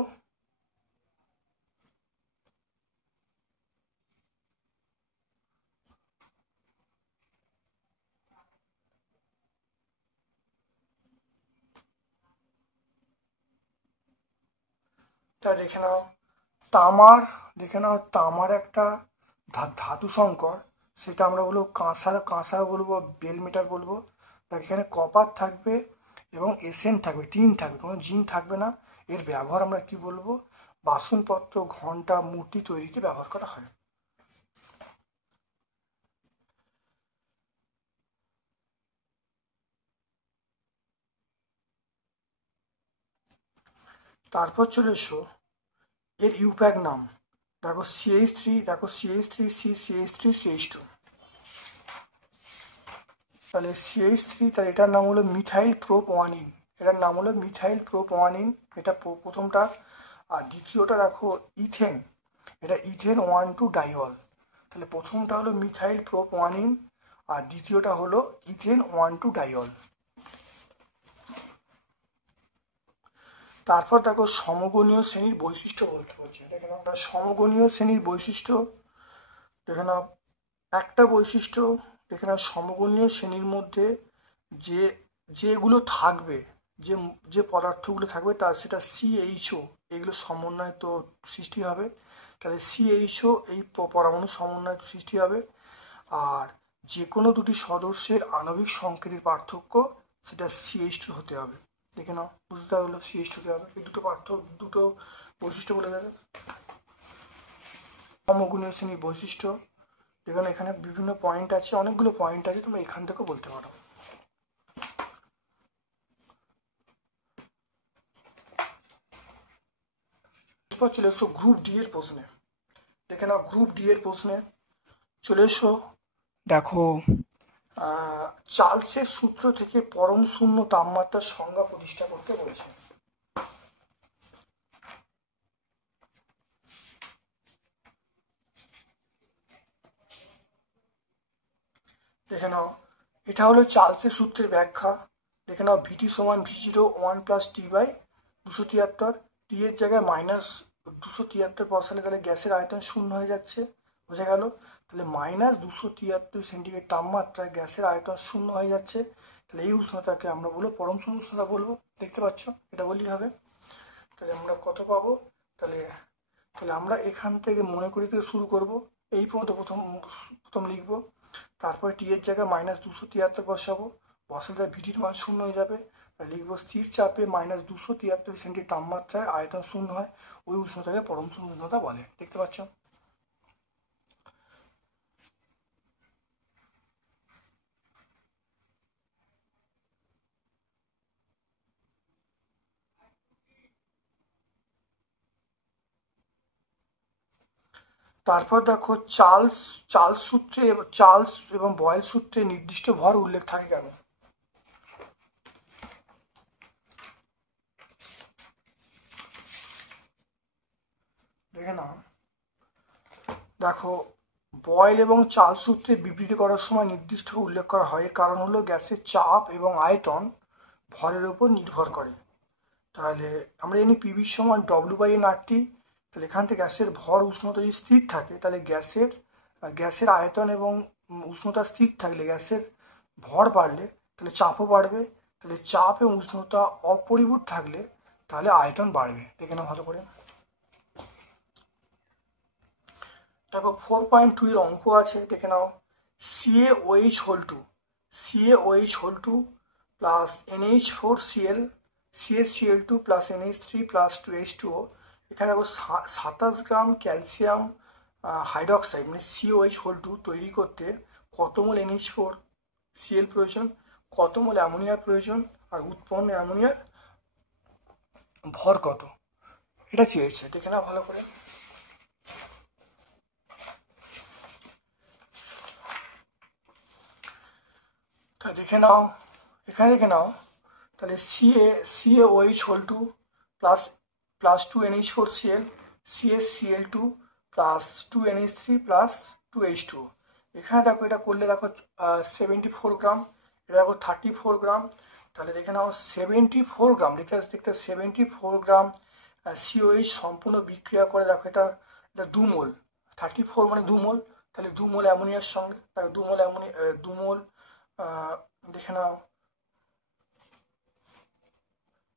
তা দেখে নাও তামার একটা ধাতু সংকর, সেটা আমরা বলবো কাঁসা বলবো, বেল মেটাল বলবো। দেখ এখানে কপার থাকবে এবং এসেন্ট থাকবে, টিন থাকবে, কোনো জিঙ্ক থাকবে না। এর ব্যবহার আমরা কি বলবো? বাসনপত্র, ঘন্টা, মূর্তি তৈরিতে ব্যবহার করা হয়। তারপর চলে এসো এর ইউপ্যাক নাম। দেখো CH3, CH3CH2। তাহলে CH3, তাহলে এটার নাম হলো মিথাইল প্রোপওয়ানিন, এটা প্রথমটা। আর দ্বিতীয়টা দেখো ইথেন, এটা ইথেন 1,2 ডাইঅল। তাহলে প্রথমটা হলো মিথাইল প্রোপওয়ানিন আর দ্বিতীয়টা হলো ইথেন 1,2 ডাইঅল। তারপর দেখো সমগণীয় শ্রেণীর বৈশিষ্ট্য বলতে বলছে। দেখে নাও আমরা সমগণীয় শ্রেণীর বৈশিষ্ট্য, দেখে নাও একটা বৈশিষ্ট্য, দেখে নাও সমগণীয় শ্রেণীর মধ্যে যে যেগুলো থাকবে, যে যে পদার্থগুলো থাকবে তার সেটা সিএইচও এগুলো সমন্বয় তো সৃষ্টি হবে, তাহলে সিএইচও এই পরমাণু সমন্বয় সৃষ্টি হবে। আর যে কোনো দুটি সদস্যের আণবিক সংকেতের পার্থক্য সেটা CH2 হতে হবে। দেখে নাও বুঝতে পারলো CH2 হতে হবে। এই দুটো বৈশিষ্ট্য বলে যাবে। সমগুণীয় শ্রেণীর বৈশিষ্ট্য, দেখুন এখানে বিভিন্ন পয়েন্ট আছে, অনেকগুলো পয়েন্ট আছে, তোমরা এখান থেকেও বলতে পারো। এরপর চলে এসো গ্রুপ ডি এর প্রশ্নে। দেখে নাও গ্রুপ ডি এর প্রশ্নে চলে এসো। দেখো চার্লসের সূত্র থেকে পরম শূন্য তাপমাত্রার সংজ্ঞা প্রতিষ্ঠা করতে বলছে। দেখে নাও এটা হলো চার্লসের সূত্রের ব্যাখ্যা। দেখে নাও VT সমান V0 1 প্লাস T বাই 273, টি এর জায়গায় মাইনাস 273 বসালে তাহলে গ্যাসের আয়তন শূন্য হয়ে যাচ্ছে, বোঝা গেল? তাহলে মাইনাস 273 সেন্টিগ্রেড তাপমাত্রায় গ্যাসের আয়তন শূন্য হয়ে যাচ্ছে, তাহলে এই উষ্ণতাকে আমরা বলবো পরম শূন্য উষ্ণতা বলবো। দেখতে পাচ্ছ, এটা বললেই হবে। তাহলে আমরা কত পাবো? তাহলে আমরা এখান থেকে মনে করি থেকে শুরু করব, এই পর্যন্ত প্রথম লিখবো, তারপরে টি এর জায়গায় মাইনাস 273 বসাবো, বসালে ভিটির মান শূন্য হয়ে যাবে, লিখবো স্থির চাপে মাইনাস 273 সেন্টিগ্রেড তাপমাত্রায় আয়তন শূন্য হয়, ওই উষ্ণতাকে পরম শূন্য উষ্ণতা বলে। দেখতে পাচ্ছ? তারপর দেখো চার্লস এবং বয়েল সূত্রে নির্দিষ্ট ভর উল্লেখ থাকে কেন? দেখে না, দেখো বয়েল এবং চার্লস সূত্রে বিবৃতি করার সময় নির্দিষ্ট উল্লেখ করা হয়, কারণ হলো গ্যাসের চাপ এবং আয়তন ভরের উপর নির্ভর করে। তাহলে আমরা জানি পিভি সমান W/NRT, তাহলে এখান থেকে গ্যাসের ভর উষ্ণতা যদি স্থির থাকে তাহলে গ্যাসের আয়তন এবং উষ্ণতা স্থির থাকলে গ্যাসের ভর বাড়লে তাহলে চাপও বাড়বে, তাহলে চাপ এবং উষ্ণতা অপরিবর্তিত থাকলে তাহলে আয়তন বাড়বে। দেখে নাও ভালো করে। দেখো 4.2 এর অঙ্ক আছে, দেখে নাও CaOH whole 2 plus NH4Cl CaCl2 plus NH3 plus 2H2O, এখানে দেখো 27 গ্রাম ক্যালসিয়াম হাইড্রক্সাইড মানে CaOH হোল 2 তৈরি করতে কত মোল NH4Cl প্রয়োজন, কত মোল অ্যামোনিয়ার প্রয়োজন, আর উৎপন্ন অ্যামোনিয়ার ভর কত, এটা চেয়েছে। দেখে নাও ভালো করে। তা দেখে নাও, এখানে দেখে নাও, তাহলে CaOH whole 2 plus 2 NH4Cl CaCl2 plus 2 NH3 plus 2H2, এখানে দেখো এটা করলে দেখো 74 গ্রাম, এটা দেখো 34 গ্রাম, তাহলে দেখে নাও 74 গ্রাম, দেখতে 74 গ্রাম COH সম্পূর্ণ বিক্রিয়া করে, দেখো এটা 2 মোল, 34 মানে 2 মোল, তাহলে 2 মোল অ্যামোনিয়ার সঙ্গে, তাহলে 2 মোল দেখে নাও,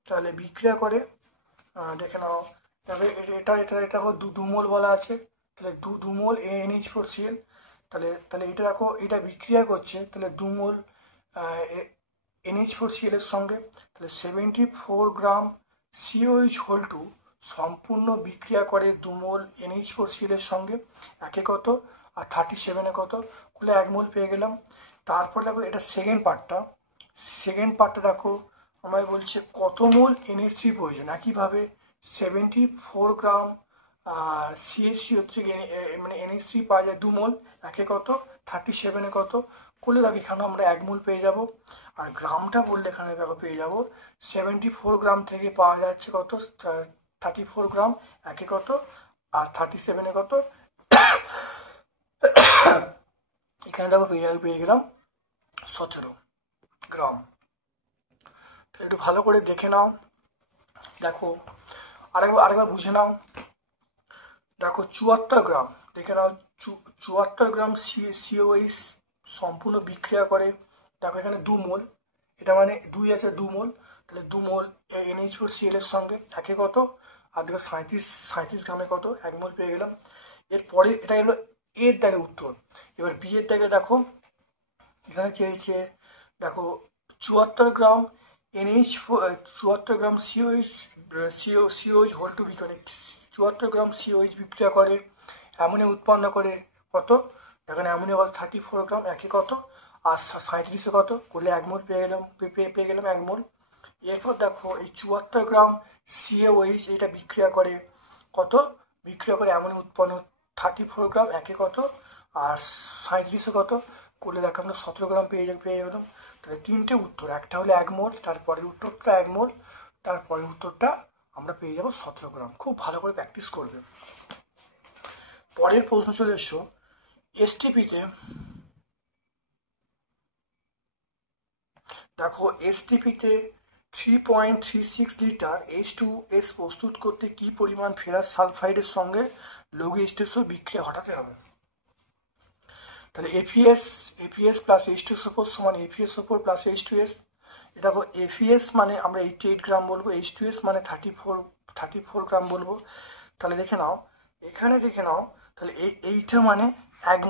তাহলে বিক্রিয়া করে, দেখে নাও, তবে এটা 2 মোল বলা আছে, তাহলে 2 মোল NH4Cl, তাহলে এটা দেখো এটা বিক্রিয়া করছে, তাহলে 2 মোল NH4Cl এর সঙ্গে, তাহলে 74 গ্রাম COH হোল 2 সম্পূর্ণ বিক্রিয়া করে 2 মোল NH4Cl এর সঙ্গে, একে কত আর 37-এ কত, করলে 1 মোল পেয়ে গেলাম। তারপর দেখো এটা সেকেন্ড পার্টটা দেখো আমায় বলছে কত মোল NH3 প্রয়োজন, একইভাবে 74 গ্রাম CaCO3 মানে NH3 পাওয়া যায় 2 মোল, একে কত 37-এ কত, করলে দেখো এখানে আমরা 1 মোল পেয়ে যাব। আর গ্রামটা বললে এখানে দেখো পেয়ে যাব 74 গ্রাম থেকে পাওয়া যাচ্ছে কত 34 গ্রাম, একে কত আর 37-এ কত, এখানে দেখো পেয়ে গেলাম 17 গ্রাম। তাহলে একটু ভালো করে দেখে নাও, দেখো আরেকবার বুঝে নাও। দেখো 74 গ্রাম, দেখে নাও 74 গ্রাম সিওএইচ সম্পূর্ণ বিক্রিয়া করে। দেখো এখানে 2 মোল, এটা মানে 2 আছে 2 মোল, তাহলে 2 মোল NH4Cl এর সঙ্গে একে কত, আর দেখো 37 গ্রামে কত, 1 মোল পেয়ে গেলাম। এরপরে এটা হলো এর দাগে উত্তর। এবার বি এর দাগে দেখো এখানে চেয়েছে, দেখো 74 গ্রাম গ্রাম সিওএইচ হোল টু বিক্রিয়া, 74 গ্রাম সিওএইচ বিক্রিয়া করে অ্যামোনিয়া উৎপন্ন করে কত, দেখেন অ্যামোনিয়া কত 34 গ্রাম, একে কত, আর 37 কত করলে 1 মোল পেয়ে গেলাম 1 মোল। এরপর দেখো এই 74 গ্রাম সিওএইচ এটা বিক্রিয়া করে কত, বিক্রিয়া করে অ্যামোনিয়া উৎপন্ন 34 গ্রাম, একে কত, আর 37 কত করলে দেখো আমরা 17 গ্রাম পেয়ে গেলাম। তাহলে 3টে উত্তর, একটা হলো 1 মোল, তারপরের উত্তরটা 1 মোল, তারপরের উত্তরটা আমরা পেয়ে যাবো 17 গ্রাম। খুব ভালো করে প্র্যাকটিস করবে। পরের প্রশ্ন চলে এসো, এসটিপিতে দেখো এসটিপিতে 3.36 লিটার H2S প্রস্তুত করতে কি পরিমাণ ফেরাস সালফাইডের সঙ্গে লৌহ H2SO বিক্রিয়া ঘটাতে হবে। তাহলে এপিএস প্লাস H2SO4 সমান এপিএসও4 প্লাস H2S। দেখো এপিএস মানে আমরা 88 গ্রাম বলবো, H2S মানে 34 গ্রাম বলবো। তাহলে দেখে নাও এখানে, দেখে নাও তাহলে এইটা মানে 1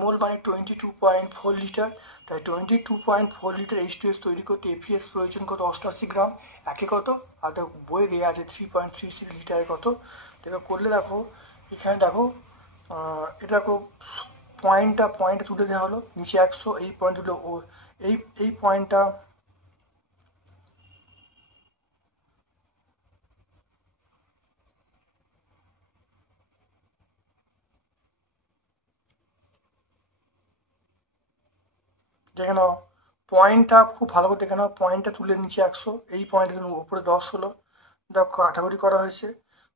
মোল মানে 22.4 লিটার, তাই 22.4 লিটার H2S তৈরি করতে এপিএস প্রয়োজন কত, 88 গ্রাম, একে কত, আর বইয়ে দেওয়া আছে 3.36 লিটারে কত। দেখো করলে দেখো এখানে দেখো এটা দেখো পয়েন্টটা তুলে দেওয়া হলো, নিচে 100, এই পয়েন্ট তুলে ও এই পয়েন্টটা দেখে নাও, পয়েন্টটা খুব ভালো করে দেখে নাও, পয়েন্টটা তুলে নিচে 100, এই পয়েন্টের উপরে 10 হলো, দেখো কাটাকুটি করা হয়েছে,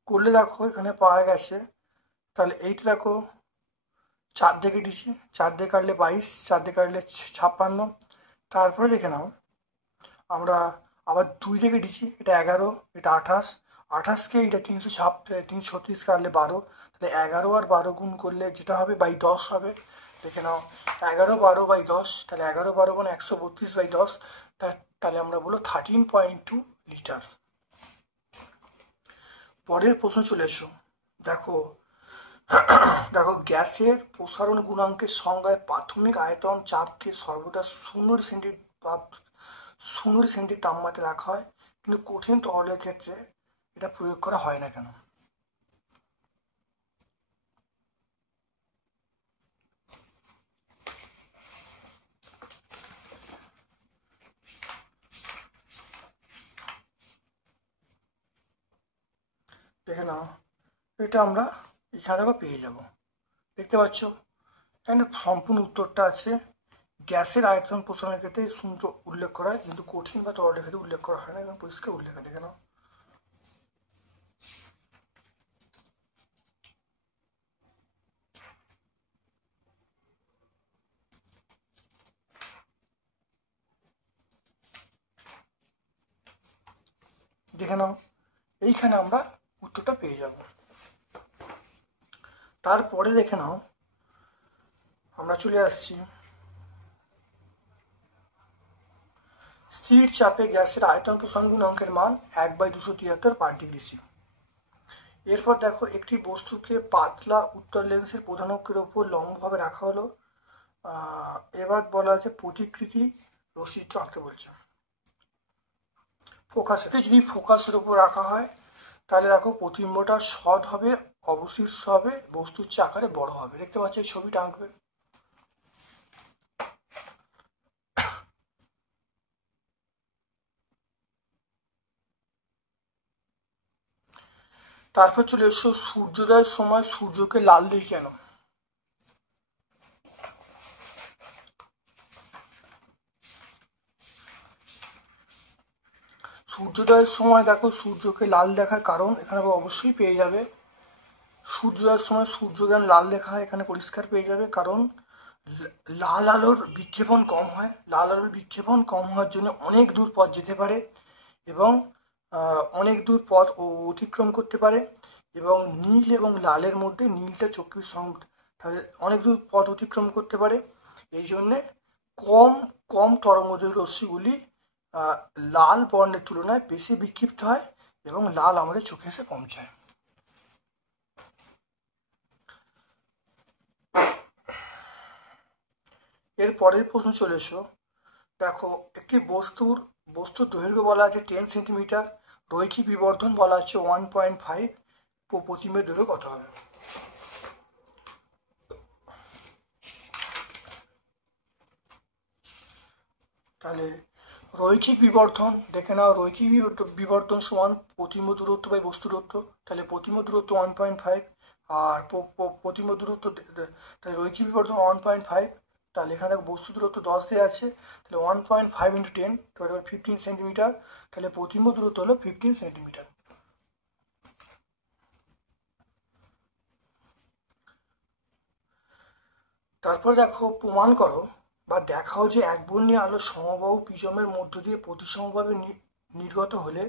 করলে দেখো এখানে পাওয়া গেছে। তাহলে এইটা দেখো 4 দিয়ে কেটেছি, 4 দিয়ে কাটলে 22, 4 দিয়ে কাটলে 56। তারপরে দেখে নাও আমরা আবার 2 দিয়ে কেটেছি, এটা 11, এটা 28কে এটা 336 কাটলে 12, তাহলে 11 আর 12 গুণ করলে যেটা হবে 10 হবে। দেখে নাও 11/12/10, তাহলে 11/12 মানে 132/10, তাহলে আমরা বলবো 13.2 লিটার। পরের প্রশ্ন চলে এসো, দেখো গ্যাসের প্রসারণ গুণাঙ্কের সংজ্ঞায় প্রাথমিক আয়তন চাপকে সর্বদা 0 সেন্টি তাপমাত্রায় রাখা হয়, কিন্তু কঠিন তরলের ক্ষেত্রে এটা প্রয়োগ করা হয় না কেন। দেখে নাও এটা আমরা এখানে পেয়ে যাব, দেখতে পাচ্ছ এখানে সম্পূর্ণ উত্তরটা আছে। গ্যাসের আয়তন প্রসারণের ক্ষেত্রে 0 উল্লেখ করা হয়, কিন্তু কঠিন বা তরলের ক্ষেত্রে উল্লেখ করা হয় না, এবং পরিষ্কার উল্লেখ হয়। দেখে নাও এইখানে আমরা উত্তরটা পেয়ে যাব। তারপরে দেখে নাও আমরা চলে আসছি স্থির চাপে গ্যাসের আয়তন প্রসারণ গুণাঙ্কের মান 1/273 পার ডিগ্রি সি। এরপর দেখো একটি বস্তুকে পাতলা উত্তল লেন্সের প্রধান অক্ষের ওপর লম্বভাবে রাখা হলো, এবার বলা আছে প্রতিকৃতি রশ্মিচিত্র আঁকতে বলছে। ফোকাসকে যদি ফোকাসের উপর রাখা হয় তাহলে দেখো প্রতিবিম্বটা সৎ হবে, অবশীর্ষ হবে, বস্তুর চেয়ে আকারে বড় হবে। দেখতে পাচ্ছ এই ছবিটা আঁকবে। তারপর চলে এসো সূর্যোদয়ের সময় সূর্যকে লাল দেখি কেন। সূর্যোদয়ের সময় দেখো সূর্যকে লাল দেখার কারণ এখানে অবশ্যই পেয়ে যাবে। সূর্যোদয়ের সময় সূর্য কেন লাল দেখা হয় এখানে পরিষ্কার পেয়ে যাবে, কারণ লাল আলোর বিক্ষেপণ কম হয়। লাল আলোর বিক্ষেপণ কম হওয়ার জন্য অনেক দূর পথ যেতে পারে, এবং অনেক দূর পথ অতিক্রম করতে পারে, এবং নীল এবং লালের মধ্যে নীলটা চক্ষুর তাহলে অনেক দূর পথ অতিক্রম করতে পারে। এই জন্যে কম কম তরঙ্গদৈর্ঘ্য রশ্মিগুলি লাল বর্ণের তুলনায় বেশি বিক্ষিপ্ত হয় এবং লাল আমাদের চোখে এসে পৌঁছায়। এর পরের প্রশ্ন চলে এসো। দেখো, একটি বস্তুর দৈর্ঘ্য বলা আছে 10 সেন্টিমিটার, রৈখিক বিবর্ধন বলা আছে 1.5, প্রতিমের দৈর্ঘ্য কত হবে? তাহলে রৈখিক বিবর্ধন দেখে নাও, রৈখিক বিবর্ধন সমান প্রতিম দূরত্ব বাই বস্তু দূরত্ব। তাহলে প্রতিম দূরত্ব 1.5 আর প্রতিম দূরত্ব, তাহলে রৈখিক বিবর্ধন 1.5। তাহলে এখানে বস্তু দূরত্ব 10 দেওয়া আছে, তাহলে 1.5 × 10 15 সেন্টিমিটার। তাহলে প্রতিম দূরত্ব হলো 15 সেন্টিমিটার। তারপর দেখো, প্রমাণ করো বা দেখাও যে একবর্ণীয় আলো সমবাহু প্রিজমের মধ্য দিয়ে প্রতিসমভাবে নির্গত হলে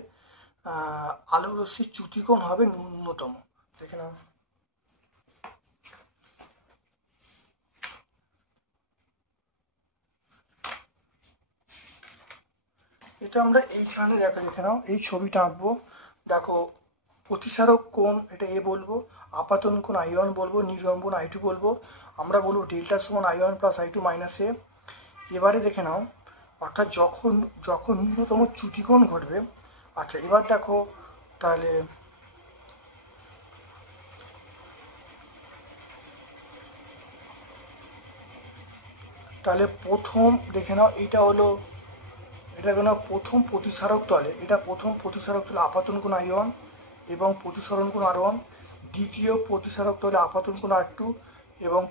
আলো রশ্মির চ্যুতিকোণ হবে ন্যূনতম। দেখে নাও। এটা আমরা এইখানে দেখে নাও, এই ছবিটা আঁকবো। দেখো, প্রতিসারক কোণ এটা এ বলবো, আপাতন কোণ I1 বলবো, নির্গমন I2 বলবো। আমরা বলবো ডেল্টা সমান I1 + I2 - A। এবারে দেখে নাও, অর্থাৎ যখন যখন ন্যূনতম চ্যুতিকোণ ঘটবে। আচ্ছা, এবার দেখো তাহলে তাহলে প্রথম দেখে নাও, এটা হলো, এটা কেন প্রথম প্রতিসারক তলে, এটা প্রথম প্রতিসারক তলে আপাতন কোণ I1 এবং প্রতিসরণ কোণ R1, দ্বিতীয় প্রতিসারক তলে আপাতন কোণ R2 এবং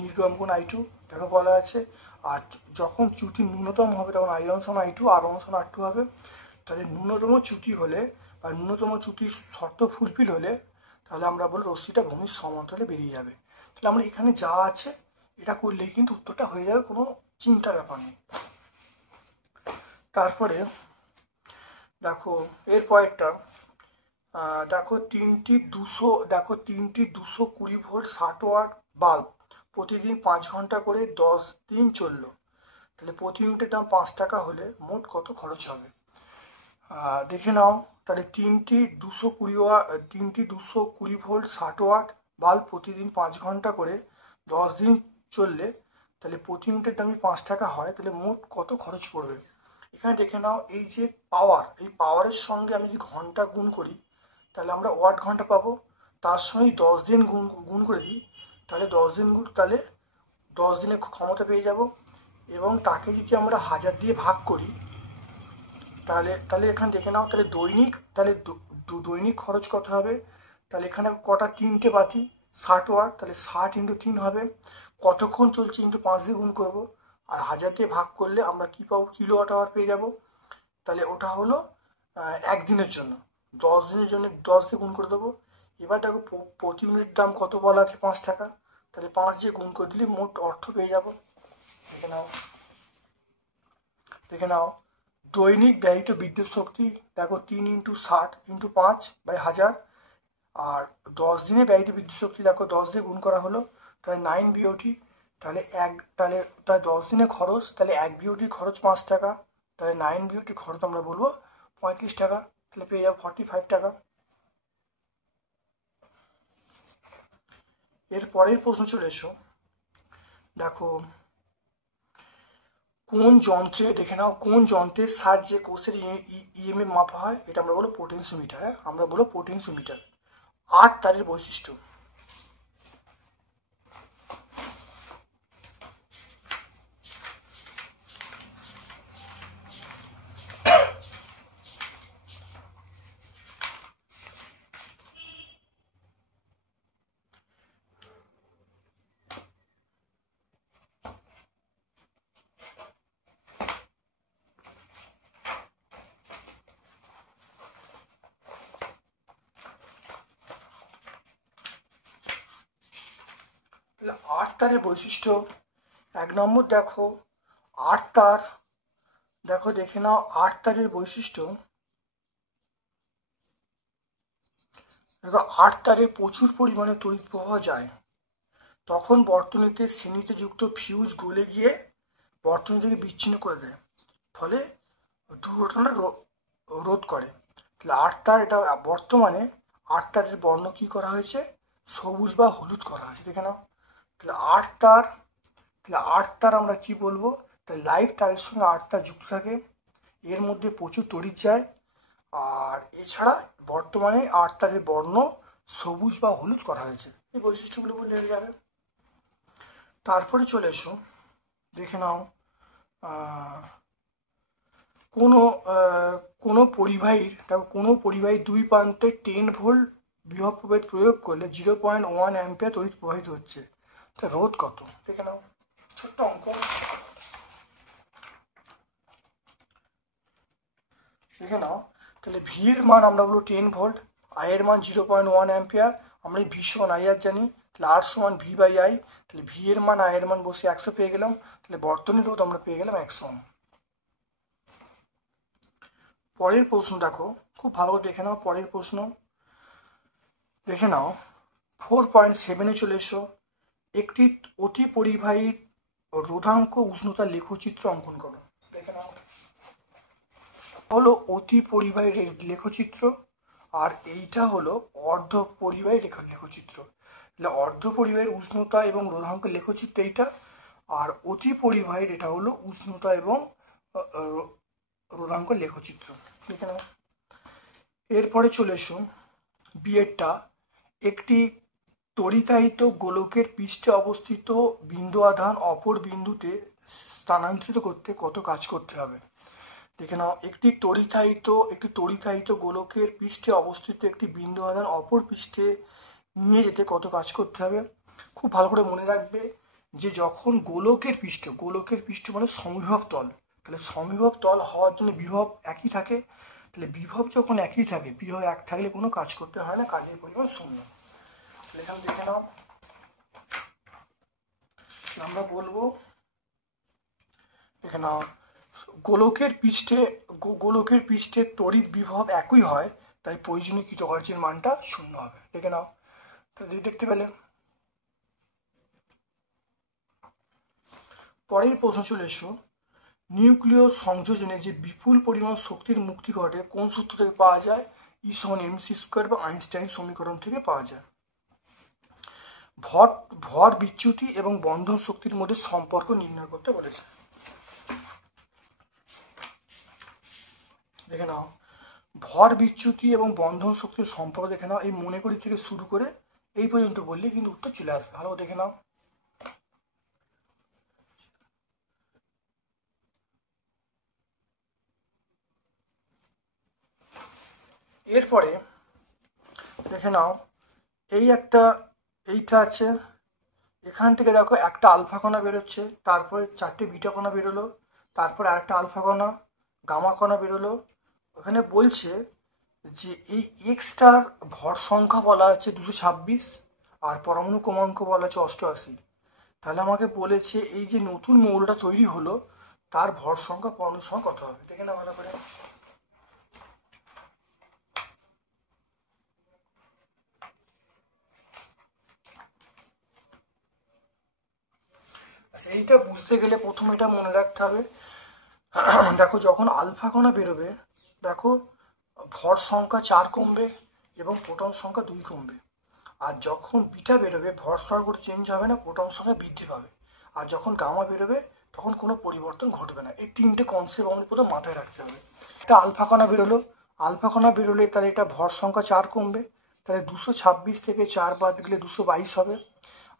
নির্গমন কোণ I2 দেখো বলা আছে। আর যখন চ্যুতি ন্যূনতম হবে তখন I1 = I2, R1 = R2 হবে। তাহলে ন্যূনতম চ্যুতি হলে বা ন্যূনতম চ্যুতির শর্ত ফুলফিল হলে তাহলে আমরা বলি রশ্মিটা ভূমির সমান্তরালে বেরিয়ে যাবে। তাহলে আমরা এখানে যা আছে এটা করলেই কিন্তু উত্তরটা হয়ে যাবে, কোনো চিন্তার ব্যাপার নেই। তারপরে দেখো এরপরেরটা, দেখো তিনটি 220 ভোল্ট 60 ওয়াট বাল্ব প্রতিদিন 5 ঘন্টা করে 10 দিন চললো। তাহলে প্রতি ইউনিটের দাম 5 টাকা হলে মোট কত খরচ হবে? দেখে নাও। তাহলে তিনটি 220 ভোল্ট 60 ওয়াট বাল্ব প্রতিদিন 5 ঘন্টা করে 10 দিন চললে তাহলে প্রতি ইউনিটের দামই 5 টাকা হয়, তাহলে মোট কত খরচ পড়বে? এখানে দেখে নাও, এই যে পাওয়ার, এই পাওয়ারের সঙ্গে আমি যদি ঘন্টা গুণ করি তাহলে আমরা ওয়াট ঘন্টা পাবো। তার সঙ্গে 10 দিন গুণ করে দিই, তাহলে 10 দিন গুণ, তাহলে 10 দিনের ক্ষমতা পেয়ে যাব। এবং তাকে যদি আমরা 1000 দিয়ে ভাগ করি তাহলে তাহলে এখানে দেখে নাও, তাহলে দৈনিক খরচ কত হবে? তাহলে এখানে কটা, তিনটে বাতি 60 ওয়াট, তাহলে 60 × 3 হবে। কতক্ষণ চলছে কিন্তু 5 দিয়ে গুণ করবো, আর 1000 দিয়ে ভাগ করলে আমরা কি পাবো? কিলোওয়াট আওয়ার পেয়ে যাব। তাহলে ওটা হলো একদিনের জন্য। 10 দিনের জন্য 10 দিয়ে গুণ করে দেবো। এবার দেখো প্রতি ইউনিট দাম কত বলা আছে? 5 টাকা। তাহলে 5 দিয়ে গুণ করে দিলে মোট অর্থ পেয়ে যাব। দেখে নাও দৈনিক ব্যয়িত বিদ্যুৎ শক্তি দেখো 3 × 60 × 5/1000। আর 10 দিনে ব্যয়িত বিদ্যুৎ শক্তি দেখো 10 দিয়ে গুণ করা হলো, তাহলে 9 BOT। তাহলে তাহলে 10 দিনে খরচ, তাহলে 1 BOT খরচ 5 টাকা, তাহলে 9 BOT খরচ আমরা বলবো 35 টাকা। তাহলে পেয়ে যাবো 45 টাকা। এর পরের প্রশ্ন চলে এসো। দেখো, কোন যন্ত্রে, দেখে নাও, কোন যন্ত্রের সাহায্যে কোষের EMF মাপা হয়? এটা আমরা বলো পোটেনশিওমিটার। হ্যাঁ, আমরা বলো পোটেনশিওমিটার। 8 তারের বৈশিষ্ট্য। আট তারের বৈশিষ্ট্য, 1 নম্বর দেখো 8 তার, দেখো দেখে নাও 8 তারের বৈশিষ্ট্য। দেখো 8 তারে প্রচুর পরিমাণে তড়িৎ প্রবাহ যায়, তখন বর্তনীতে শ্রেণীতে যুক্ত ফিউজ গলে গিয়ে বর্তনী থেকে বিচ্ছিন্ন করে দেয়, ফলে দুর্ঘটনা রোধ করে। তাহলে 8 তার, এটা বর্তমানে 8 তারের বর্ণ কী করা হয়েছে, সবুজ বা হলুদ করা হয়েছে, দেখে নাও। তাহলে 8 তার, তাহলে 8 তার আমরা কি বলবো, তাহলে লাইভ তারের সঙ্গে 8 তার যুক্ত থাকে, এর মধ্যে প্রচুর তড়িৎ যায়, আর এছাড়া বর্তমানে 8 তারের বর্ণ সবুজ বা হলুদ করা হয়েছে, এই বৈশিষ্ট্যগুলো বলে যাবে। তারপরে চলে এসো, দেখে নাও কোনো পরিবাহীর দুই প্রান্তে 10 ভোল্ট বিভব প্রভেদ প্রয়োগ করলে 0.1 অ্যাম্পিয়ার তড়িৎ প্রবাহিত হচ্ছে, তা রোধ কত, দেখে নাও। ছোট্ট অঙ্ক, দেখে নাও। তাহলে ভি এর মান আমরা বলবো 10 ভোল্ট, আই এর মান 0.1 অ্যাম্পিয়ার, আমরা ভি সমান আই আর জানি, তাহলে আর সমান ভি বাই আই, তাহলে ভি এর মান আই এর মান বসে 100 পেয়ে গেলাম, তাহলে বর্তনীর রোধ আমরা পেয়ে গেলাম 100 ওহম। পরের প্রশ্ন দেখো, খুব ভালো করে দেখে নাও পরের প্রশ্ন, দেখে নাও 4.7-এ চলে এসো, একটি অতি পরিবাহী রোধাঙ্ক উষ্ণতার লেখচিত্র অঙ্কন করো, দেখে নাও। হলো অতি পরিবাহীর লেখচিত্র, আর এইটা হলো অর্ধ পরিবাহী লেখচিত্র। তাহলে অর্ধ পরিবাহীর উষ্ণতা এবং রোধাঙ্ক লেখচিত্র এইটা, আর অতি পরিবাহীর এটা হলো উষ্ণতা এবং রোধাঙ্ক লেখচিত্র, দেখে নাও। এরপরে চলে এসো বিয়েরটা, একটি তড়িতায়িত গোলকের পৃষ্ঠে অবস্থিত বিন্দু আধান অপর বিন্দুতে স্থানান্তরিত করতে কত কাজ করতে হবে, দেখে নাও। একটি তড়িতায়িত গোলকের পৃষ্ঠে অবস্থিত একটি বিন্দু আধান অপর পৃষ্ঠে নিয়ে যেতে কত কাজ করতে হবে। খুব ভালো করে মনে রাখবে যে যখন গোলকের পৃষ্ঠ মানে সমবিভব তল, তাহলে সমবিভব তল হওয়ার জন্য বিভব একই থাকে, তাহলে বিভব যখন একই থাকে, বিভব এক থাকলে কোনো কাজ করতে হয় না, কাজের পরিমাণ শূন্য। তাহলে এখানে দেখে নাও, আমরা বলবো, দেখে নাও, গোলকের পৃষ্ঠে তড়িৎ বিভব একই হয়, তাই প্রয়োজনীয় কৃতকার্যের মানটা শূন্য হবে, দেখে নাও। তাহলে দেখতে পেলে। পরের প্রশ্ন চলে এসো, নিউক্লিয় সংযোজনে যে বিপুল পরিমাণ শক্তির মুক্তি ঘটে কোন সূত্র থেকে পাওয়া যায়, ই সমান এমসি স্কোয়ার বা আইনস্টাইন সমীকরণ থেকে পাওয়া যায়। ভর বিচ্যুতি এবং বন্ধন শক্তির মধ্যে সম্পর্ক নির্ণয় করতে বলেছে, দেখে নাও। ভর বিচ্যুতি এবং বন্ধন শক্তির সম্পর্ক দেখে নাও, এই মনে করি থেকে শুরু করে এই পর্যন্ত বললে কিন্তু উত্তর চলে আসবে, ভালো দেখে নাও। এরপরে দেখে নাও, এইটা আছে, এখান থেকে দেখো একটা আলফা কণা বেরোচ্ছে, তারপরে 4টে বিটা কণা বেরোলো, তারপরে আরেকটা আলফা কণা, গামা কণা বেরোলো। ওখানে বলছে যে এই এক্সটার ভর সংখ্যা বলা আছে 226, আর পরমাণু ক্রমাঙ্ক বলা আছে 88। তাহলে আমাকে বলেছে এই যে নতুন মৌলটা তৈরি হলো তার ভর সংখ্যা পরমাণুর সংখ্যা কত হবে, দেখে না ভালো করে। এইটা বুঝতে গেলে প্রথমে এটা মনে রাখতে হবে, দেখো যখন আলফা কণা বেরোবে, দেখো ভর সংখ্যা 4 কমবে এবং প্রোটন সংখ্যা 2 কমবে, আর যখন বিটা বেরোবে ভর সংখ্যা কোনো চেঞ্জ হবে না, প্রোটন সংখ্যা বৃদ্ধি পাবে, আর যখন গামা বেরোবে তখন কোনো পরিবর্তন ঘটবে না। এই 3টে কনসেপ্ট আমাদের প্রথম মাথায় রাখতে হবে। এটা আলফা কণা বেরোলো, তাহলে এটা ভর সংখ্যা 4 কমবে, তাহলে 226 থেকে 4 বাদ দিলে 222 হবে।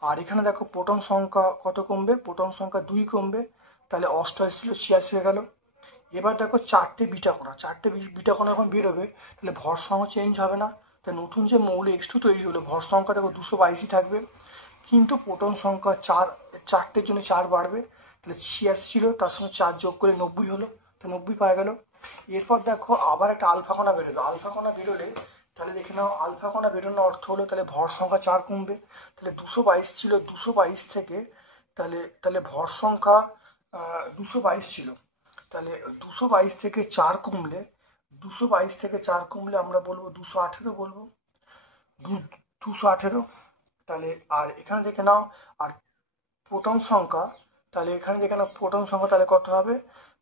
আর এখানে দেখো প্রোটন সংখ্যা কত কমবে, প্রোটন সংখ্যা 2 কমবে, তাহলে 88 ছিল 86 হয়ে গেল। এবার দেখো 4টে বিটা কণা যখন বেরোবে তাহলে ভর সংখ্যা চেঞ্জ হবে না, তাই নতুন যে মৌল X2 তৈরি হলো ভর সংখ্যা দেখো 222ই থাকবে, কিন্তু প্রোটন সংখ্যা 4টের জন্য 4 বাড়বে, তাহলে 86 ছিল তার সঙ্গে 4 যোগ করে 90 হলো, তো 90 পাওয়া গেল। এরপর দেখো আবার একটা আলফা কণা বেরোলে তাহলে দেখে নাও, আলফা কণা বেরোনোর অর্থ হলো তাহলে ভর সংখ্যা 4 কমবে, তাহলে 222 ছিল, 222 থেকে তাহলে ভর সংখ্যা 222 ছিল, তাহলে 222 থেকে 4 কমলে আমরা বলবো 218 বলবো, 218। তাহলে আর এখানে দেখে নাও, আর প্রোটন সংখ্যা, তাহলে এখানে দেখে নাও প্রোটন সংখ্যা তাহলে কত হবে,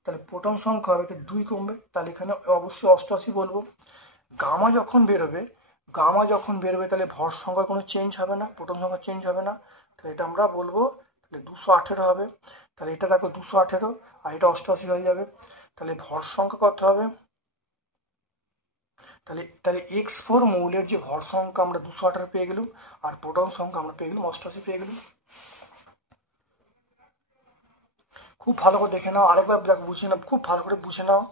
তাহলে প্রোটন সংখ্যা হবে 2 কমবে, তাহলে এখানে অবশ্যই 88 বলবো। গামা যখন বেরোবে, তাহলে ভর সংখ্যার কোনো চেঞ্জ হবে না, প্রোটন সংখ্যা চেঞ্জ হবে না, তাহলে এটা আমরা বলবো তাহলে 218 হবে। তাহলে এটা দেখো 218 আর এটা 88 হয়ে যাবে, তাহলে ভর সংখ্যা কত হবে, তাহলে তাহলে X4 মৌলের যে ভর সংখ্যা আমরা 218 পেয়ে গেলাম, আর প্রোটন সংখ্যা আমরা পেয়ে গেলাম 88 পেয়ে গেলাম। খুব ভালো করে দেখে নাও, আরেকবার বুঝে নাও, খুব ভালো করে বুঝে নাও।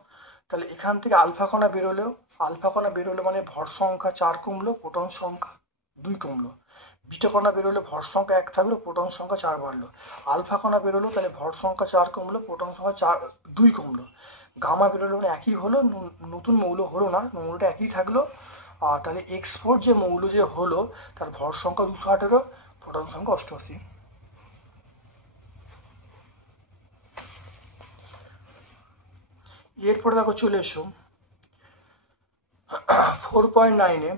তাহলে এখান থেকে আলফা কণা বেরোলো মানে ভর সংখ্যা 4 কমলো, প্রোটন সংখ্যা 2 কমলো। বিটা কণা বেরোলে ভর সংখ্যা 1 থাকলো, প্রোটন সংখ্যা 4 বাড়লো। আলফা কণা বেরোলো তাহলে ভর সংখ্যা 4 কমলো, প্রোটন সংখ্যা 2 কমলো। গামা বেরোলো মানে একই হলো, নতুন মৌল হলো না, মৌলটা একই থাকলো। আর তাহলে X4 যে মৌল যে হলো তার ভর সংখ্যা 218, প্রোটন সংখ্যা 88। এরপরে দেখো চলে এসো 4.9-এ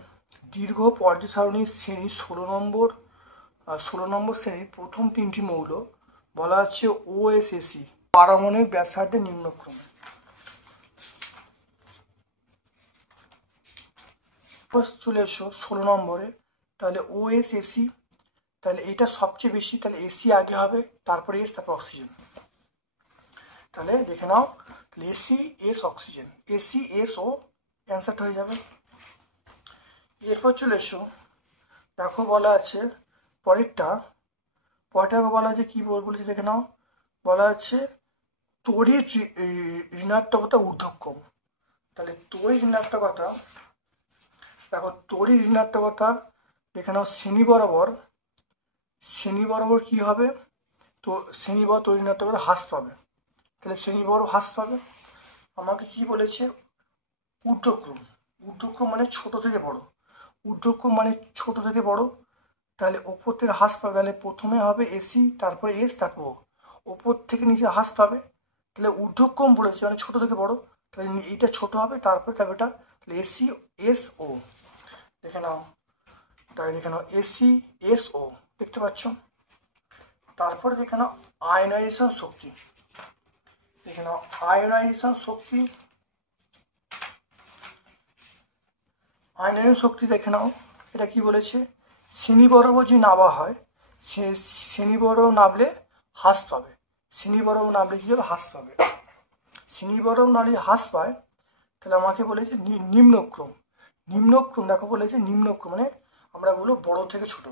দীর্ঘ পর্যায় সারণীর শ্রেণী 16 নম্বর শ্রেণীর প্রথম 3টি মৌল বলা হচ্ছে OSSE পারমাণবিক ব্যাসার্ধের নিম্নক্রমে। চলে এসো 16 নম্বরে, তাহলে OSSE, তাহলে এটা সবচেয়ে বেশি, তাহলে এসি আগে হবে, তারপরে এস, তারপর অক্সিজেন। তাহলে দেখে নাও, তাহলে AC S oxygen, AC S ও অ্যান্সারটা হয়ে যাবে। এরপর চলে এসো, দেখো বলা আছে পরেরটাকে বলা আছে কি বলেছে দেখে নাও, বলা আছে তড়িৎ ঋণাত্মকতা ঊর্ধ্বক্রম। তাহলে তড়িৎ ঋণাত্মকতা, দেখো তড়িৎ ঋণাত্মকতা দেখে নাও শ্রেণী বরাবর কি হবে, তো শ্রেণী বরাবর তড়িৎ ঋণাত্মকতা হ্রাস পাবে। তাহলে শ্রেণী বরাবর হ্রাস পাবে, আমাকে কি বলেছে ঊর্ধ্বক্রম মানে ছোট থেকে বড়, তাহলে ওপর থেকে হ্রাস পাবে, তাহলে প্রথমে হবে এসি, তারপরে এস, তারপর ওপর থেকে নিচে হ্রাস পাবে, তাহলে ঊর্ধ্বক্রম বলেছে মানে ছোট থেকে বড়, তাহলে এইটা ছোট হবে, তারপরে এটা, তাহলে এসি এস ও দেখে নাও, এসি এস ও দেখতে পাচ্ছ। তারপরে দেখে নাও আয়নাইজেশন শক্তি, আয়নায়ন শক্তি দেখে নাও, এটা কি বলেছে, শ্রেণী বরাবর যদি নামা হয়, শ্রেণী বরাবর নামলে হ্রাস পাবে, শ্রেণী বরাবর নামলে কি হবে, হ্রাস পাবে। শ্রেণী বরাবর নামলে হ্রাস পায়, তাহলে আমাকে বলেছে নিম্নক্রম, দেখো বলেছে নিম্নক্রম মানে আমরা বলবো বড় থেকে ছোট।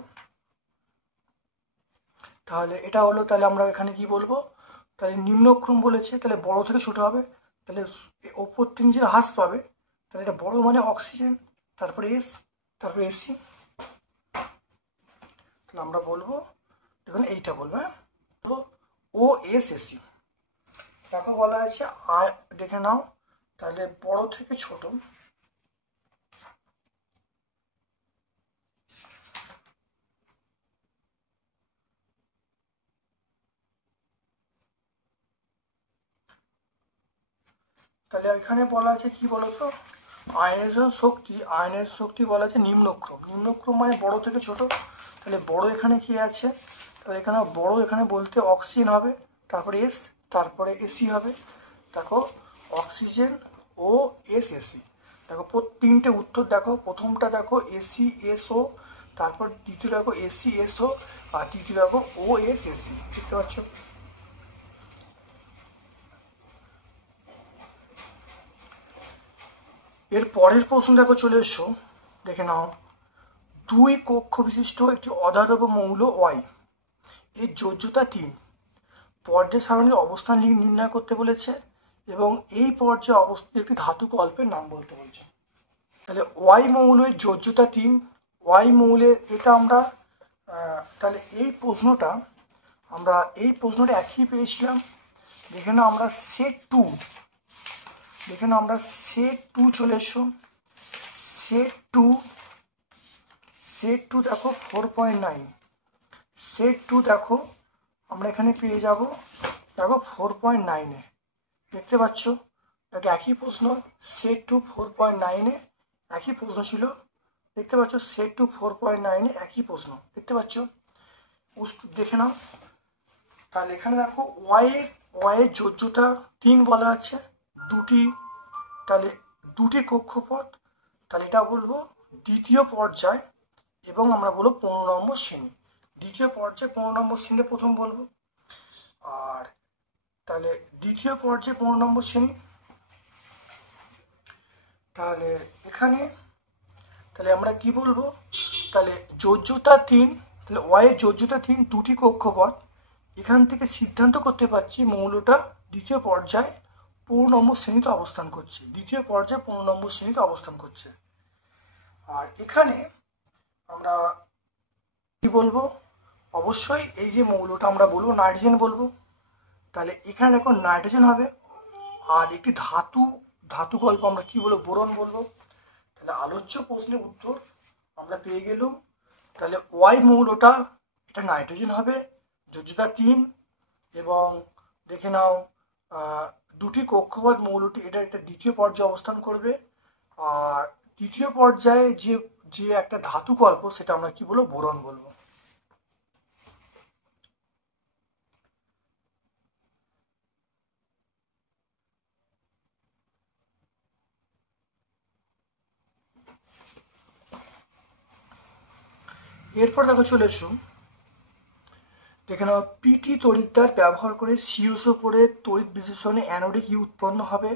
তাহলে এটা হলো, তাহলে আমরা এখানে কি বলবো, তাহলে নিম্নক্রম বলেছে, তাহলে বড় থেকে ছোট হবে, তাহলে ওপর থেকে নিচে হ্রাস পাবে, তাহলে এটা বড় মানে অক্সিজেন, তারপরে এস, তারপরে এসি, তাহলে আমরা বলবো, দেখুন এইটা বলবো, হ্যাঁ, তো OSSE। দেখো বলা আছে দেখে নাও, তাহলে বড় থেকে ছোট, তাহলে এখানে বলা আছে কি বলতো, আয়নাইজেশন শক্তি বলা আছে নিম্নক্রম মানে বড় থেকে ছোট, তাহলে বড় এখানে কি আছে, তাহলে এখানে বড় এখানে বলতে অক্সিজেন হবে, তারপরে এস, তারপরে এসি হবে। দেখো অক্সিজেন ও এসি, দেখো তিনটে উত্তর, দেখো প্রথমটা দেখো এসি এসও, তারপর দ্বিতীয় দেখো এসি এসও, আর তৃতীয় দেখো OSSE, দেখতে পাচ্ছ। এর পরের প্রশ্ন দেখো চলে এসো, দেখে নাও 2 কক্ষ বিশিষ্ট একটি অধাতব মৌল ওয়াই, এর যোজ্যতা 3, পর্যায় সারণীর অবস্থান নির্ণয় করতে বলেছে এবং এই পর্যায়ে অবস্থিত একটি ধাতু কল্পের নাম বলতে বলছে। তাহলে ওয়াই মৌলের যোজ্যতা 3, ওয়াই মৌলের এটা আমরা তাহলে এই প্রশ্নটা একই পেয়েছিলাম, দেখে নাও আমরা সেট 2 চলে এসো, সেট টু দেখো 4.9, সেট 2 দেখো আমরা এখানে পেয়ে যাব, দেখো 4.9-এ, দেখতে পাচ্ছ, দেখো একই প্রশ্ন, সেট 2 4.9-এ একই প্রশ্ন ছিল, দেখতে পাচ্ছ সেট টু 4.9 একই প্রশ্ন দেখতে পাচ্ছ, দেখে নাও। তাহলে এখানে দেখো ওয়াইয়ের যোজ্যতা 3 বলা আছে, দুটি, তাহলে দুটি কক্ষপথ, তাহলে এটা বলবো দ্বিতীয় পর্যায় এবং আমরা বলবো 15 নম্বর শ্রেণী। দ্বিতীয় পর্যায়ে 15 নম্বর শ্রেণীতে প্রথম বলবো, আর তাহলে দ্বিতীয় পর্যায়ে 15 নম্বর শ্রেণী। তাহলে এখানে তাহলে আমরা কি বলবো, তাহলে যোজ্যতা 3, তাহলে ওয়াইয়ের যোজ্যতা 3, দুটি কক্ষপথ। এখান থেকে সিদ্ধান্ত করতে পারছি মৌলটা দ্বিতীয় পর্যায়ে 15 নম্বর শ্রেণীতে অবস্থান করছে, দ্বিতীয় পর্যায়ে 15 নম্বর শ্রেণীতে অবস্থান করছে। আর এখানে আমরা কি বলবো, অবশ্যই এই যে মৌলটা আমরা বলবো নাইট্রোজেন বলবো। তাহলে এখানে দেখো নাইট্রোজেন হবে, আর একটি ধাতু গল্প আমরা কি বলবো, বোরন বলবো। তাহলে আলোচ্য প্রশ্নের উত্তর আমরা পেয়ে গেলাম। তাহলে ওয়াই মৌলটা এটা নাইট্রোজেন হবে, যোজ্যতা 3, এবং দেখে নাও দুটি কক্ষপথ মৌলটি এটা একটা দ্বিতীয় পর্যায়ে অবস্থান করবে। আর তৃতীয় পর্যায়ে যে একটা ধাতু গল্প সেটা আমরা কি বলবো, বোরন বলবো। এরপর দেখো চলে এসো, দেখে নাও পিটি তড়িৎদ্বার ব্যবহার করে সিওসো4 তড়িৎ বিশ্লেষণে অ্যানোডে কি উৎপন্ন হবে,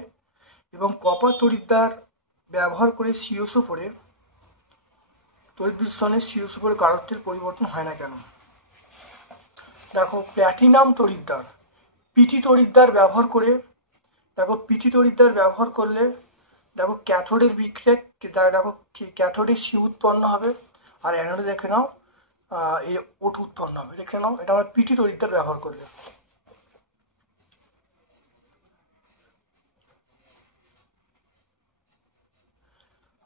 এবং কপার তড়িৎদ্বার ব্যবহার করে সিওসো4 তড়িৎ বিশ্লেষণে সিওসো4 গাঢ়ত্বের পরিবর্তন হয় না কেন। দেখো প্ল্যাটিনাম তড়িৎদ্বার পিটি তড়িৎদ্বার ব্যবহার করে, দেখো পিটি তড়িৎদ্বার ব্যবহার করলে দেখো ক্যাথোডের বিক্রিয়া, দেখো ক্যাথোডে সি উৎপন্ন হবে, আর অ্যানোডে দেখে নাও এই ওট উৎপন্ন হবে। দেখে নাও এটা আমরা পিটি তড়িৎদ্বার ব্যবহার করলে।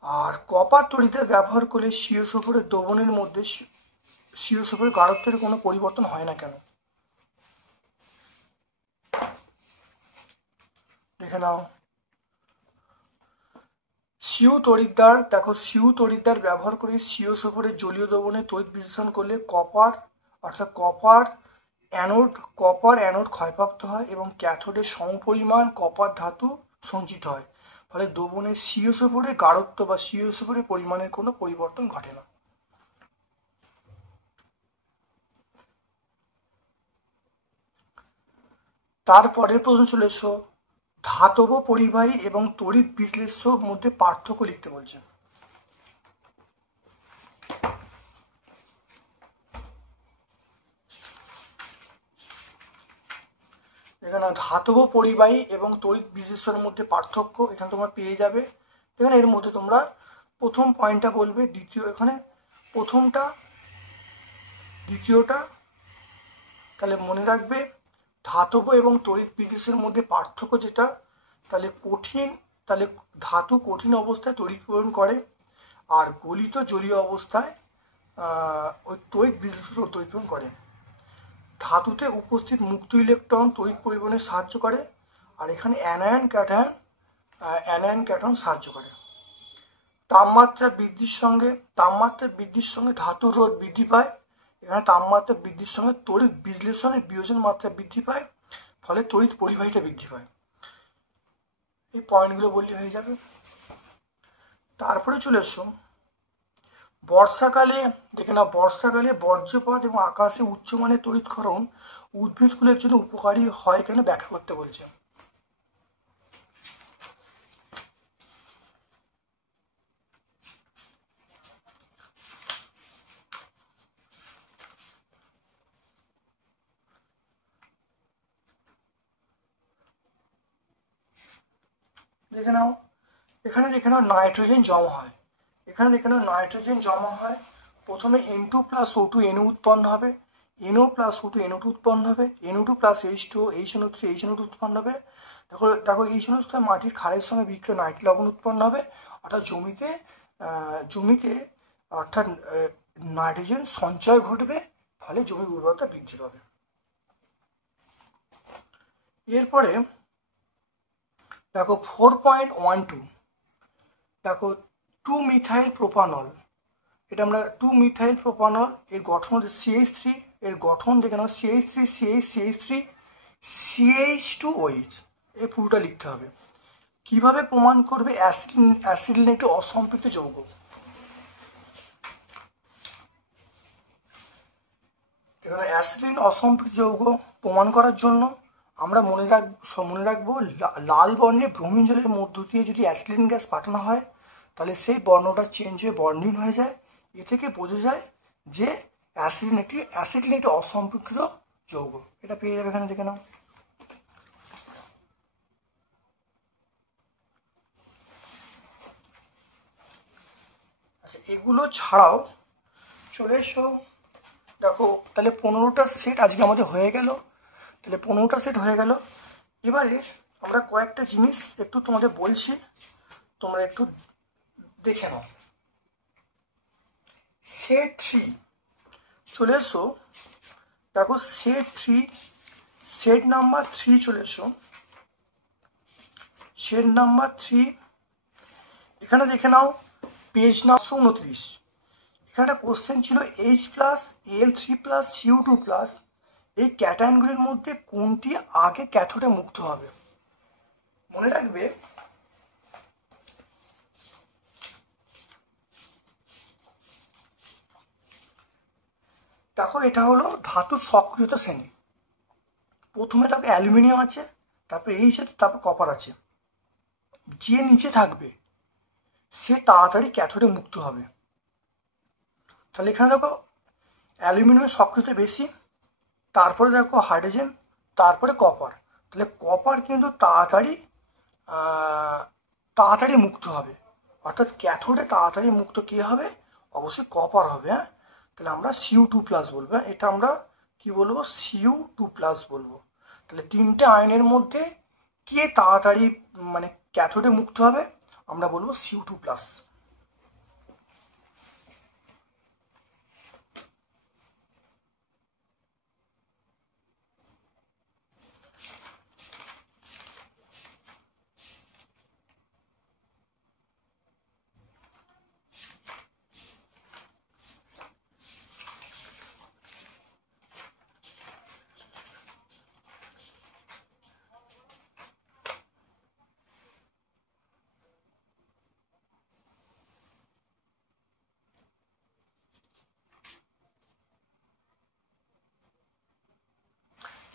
আর কপার তড়িৎদ্বার ব্যবহার করলে সিওসো4 দ্রবণের মধ্যে সিওসো4 গাঢ়ত্বের কোনো পরিবর্তন হয় না কেন। দেখে নাও সিউ তড়িৎদ্বার, দেখো সিউ তড়িৎদ্বার ব্যবহার করে সিওসো4 জলীয় দ্রবণে তড়িৎ বিশ্লেষণ করলে কপার অ্যানোড ক্ষয়প্রাপ্ত হয় এবং ক্যাথোডে সমপরিমাণ কপার ধাতু সঞ্চিত হয়, ফলে দ্রবণের সিওসো4 গাঢ়ত্ব বা সিওসো4 পরিমাণের কোনো পরিবর্তন ঘটে না। তারপরের প্রশ্ন চলে এসো, ধাতব পরিবাহী এবং তড়িৎ বিশ্লেষ্যর মধ্যে পার্থক্য লিখতে বলছে। এখানে ধাতব পরিবাহী এবং তড়িৎ বিশ্লেষ্যর মধ্যে পার্থক্য এখানে তোমরা পেয়ে যাবে। এখানে এর মধ্যে তোমরা প্রথম পয়েন্টটা বলবে, দ্বিতীয় এখানে প্রথমটা দ্বিতীয়টা, তাহলে মনে রাখবে ধাতব এবং তড়িৎ বিশ্লেষের মধ্যে পার্থক্য যেটা, তাহলে ধাতু কঠিন অবস্থায় তড়িৎ প্রেরণ করে, আর গলিত জলীয় অবস্থায় ওই তড়িৎ বিশ্লেষণ তড়িৎ প্রেরণ করে। ধাতুতে উপস্থিত মুক্ত ইলেকট্রন তড়িৎ পরিবহনে সাহায্য করে, আর এখানে অ্যানায়ন ক্যাটায়ন সাহায্য করে। তাপমাত্রা বৃদ্ধির সঙ্গে ধাতুর রোধ বৃদ্ধি পায়। এখানে তাপমাত্রা বৃদ্ধির সঙ্গে তড়িৎ বিশ্লেষণের বিয়োজন মাত্রা বৃদ্ধি পায়, ফলে তড়িৎ পরিবাহিতা বৃদ্ধি পায়। এই পয়েন্টগুলো বললে হয়ে যাবে। তারপরে চলে এসো বর্ষাকালে, দেখে না বর্ষাকালে বর্জ্যপাত এবং আকাশে উচ্চমানের তড়িৎক্ষরণ উদ্ভিদগুলোর জন্য উপকারী হয় কেন ব্যাখ্যা করতে বলছে। দেখে নাও নাইট্রোজেন জমা হয়, নাইট্রোজেন জমা হয়, প্রথমে N2+O2 NO উৎপন্ন হবে, NO+O2 NO2 উৎপন্ন হবে, NO2 + H2O HNO3 HNO2 উৎপন্ন হবে। দেখো HNO3 মাটির ক্ষারের সঙ্গে বিক্রিয়া নাইট্রিক লবণ উৎপন্ন হবে, অর্থাৎ জমিতে অর্থাৎ নাইট্রোজেন সঞ্চয় ঘটবে, ফলে জমির উর্বরতা বৃদ্ধি পাবে। এরপরে দেখো 4.12, দেখো 2 মিথাইল প্রোপানল এটা আমরা 2-মিথাইল প্রোপানল, এর গঠন হচ্ছে CH3, এর গঠন দেখে নাও CH3 CH CH3 CH2OH, এই পুরোটা লিখতে হবে। কিভাবে প্রমাণ করবে অ্যাসিডিন একটি অসম্পৃক্ত যৌগ? এখানে অ্যাসিডিন অসম্পৃক্ত যৌগ প্রমাণ করার জন্য আমরা মনে রাখবো লাল বর্ণে ব্রোমিন জলের মধ্য দিয়ে যদি অ্যাসিডিন গ্যাস পাঠানো হয় তাহলে সেই বর্ণটা চেঞ্জ হয়ে বর্ণহীন হয়ে যায়। এ থেকে বোঝা যায় যে অ্যাসিডিন একটি অসম্পৃক্ত যৌগ। এটা পেয়ে যাবে এখানে, দেখে নাও। আচ্ছা, এগুলো ছাড়াও চলে এসো, দেখো তাহলে 15টা সেট আজকে আমাদের হয়ে গেল। তাহলে 15টা সেট হয়ে গেল। এবারে আমরা কয়েকটা জিনিস একটু তোমাদের বলছি, তোমরা একটু দেখে নাও। সেট 3 চলে এসো, দেখো সেট 3, সেট নাম্বার 3 চলে এসো। সেট নাম্বার 3 এখানে দেখে নাও, পেজ নাম্বার 29। এখানে একটা কোশ্চেন ছিল H+Al3+Cu2+, এই ক্যাটায়নগুলির মধ্যে কোনটি আগে ক্যাথোডে মুক্ত হবে? মনে রাখবে দেখো এটা হলো ধাতু সক্রিয়তা শ্রেণী। প্রথমে দেখো অ্যালুমিনিয়াম আছে, তারপরে H আছে, তারপর কপার আছে। যে নিচে থাকবে সে তাড়াতাড়ি ক্যাথোডে মুক্ত হবে। তাহলে এখানে দেখো অ্যালুমিনিয়ামের সক্রিয়তা বেশি, তারপরে দেখো হাইড্রোজেন, তারপরে কপার। তাহলে কপার কিন্তু তাড়াতাড়ি মুক্ত হবে, অর্থাৎ ক্যাথোডে তাড়াতাড়ি মুক্ত কী হবে? অবশ্যই কপার হবে। হ্যাঁ, তাহলে আমরা Cu2+ বলবো। এটা আমরা কি বলবো? Cu2+ বলবো। তাহলে 3টে আয়নের মধ্যে কে তাড়াতাড়ি মানে ক্যাথোডে মুক্ত হবে? আমরা বলবো Cu2+।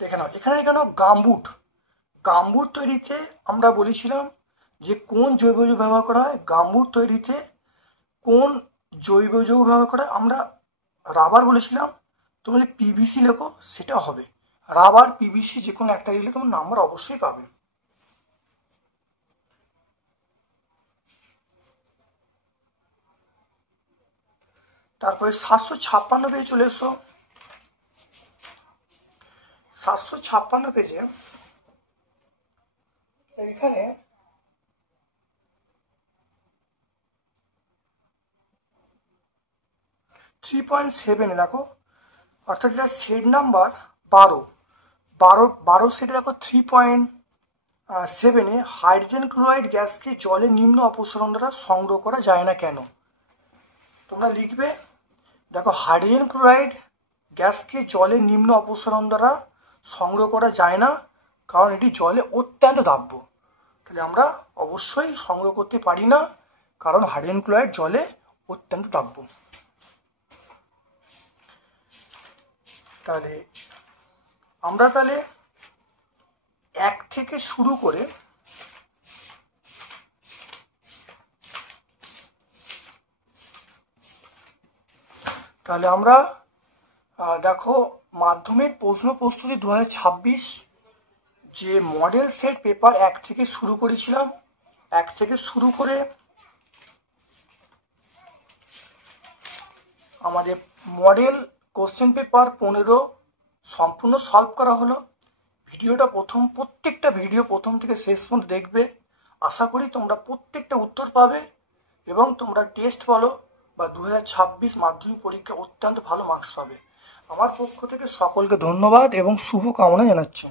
দেখে নাও, এখানে গাম্বুট তৈরিতে আমরা বলেছিলাম যে কোন জৈব যৌগ ব্যবহার করা হয়। গাম্বুট তৈরিতে কোন জৈব যৌগ ব্যবহার করা হয়? আমরা রাবার বলেছিলাম। তুমি যদি PVC লেখো সেটা হবে। রাবার PVC যে কোনো একটা লিখলে তোমার নাম্বার অবশ্যই পাবে। তারপরে 756 পেজে চলে এসো। 756 পেজে এখানে থ্রি 3.7 দেখো, অর্থাৎ এটা সেট নাম্বার 12 সেটে দেখো 3.7-এ হাইড্রোজেন ক্লোরাইড গ্যাসকে জলে নিম্ন অপসারণ দ্বারা সংগ্রহ করা যায় না কেন? তোমরা লিখবে, দেখো হাইড্রোজেন ক্লোরাইড গ্যাসকে জলে নিম্ন অপসারণ দ্বারা সংগ্রহ করা যায় না কারণ এটি জলে অত্যন্ত দাহ্য। তাহলে আমরা অবশ্যই সংগ্রহ করতে পারি না কারণ হাইড্রোজেন ক্লোরাইড জলে অত্যন্ত দাহ্য। তাহলে আমরা 1 থেকে শুরু করে তাহলে আমরা দেখো মাধ্যমিক প্রশ্ন প্রস্তুতি 2026 যে মডেল সেট পেপার 1 থেকে শুরু করেছিলাম, 1 থেকে শুরু করে আমাদের মডেল কোশ্চেন পেপার 15 সম্পূর্ণ সলভ করা হলো। ভিডিওটা প্রত্যেকটা ভিডিও প্রথম থেকে শেষ পর্যন্ত দেখবে। আশা করি তোমরা প্রত্যেকটা উত্তর পাবে এবং তোমরা টেস্ট বলো বা 2026 মাধ্যমিক পরীক্ষা অত্যন্ত ভালো মার্কস পাবে। আমার পক্ষ থেকে সকলকে ধন্যবাদ এবং শুভ কামনা জানাচ্ছি।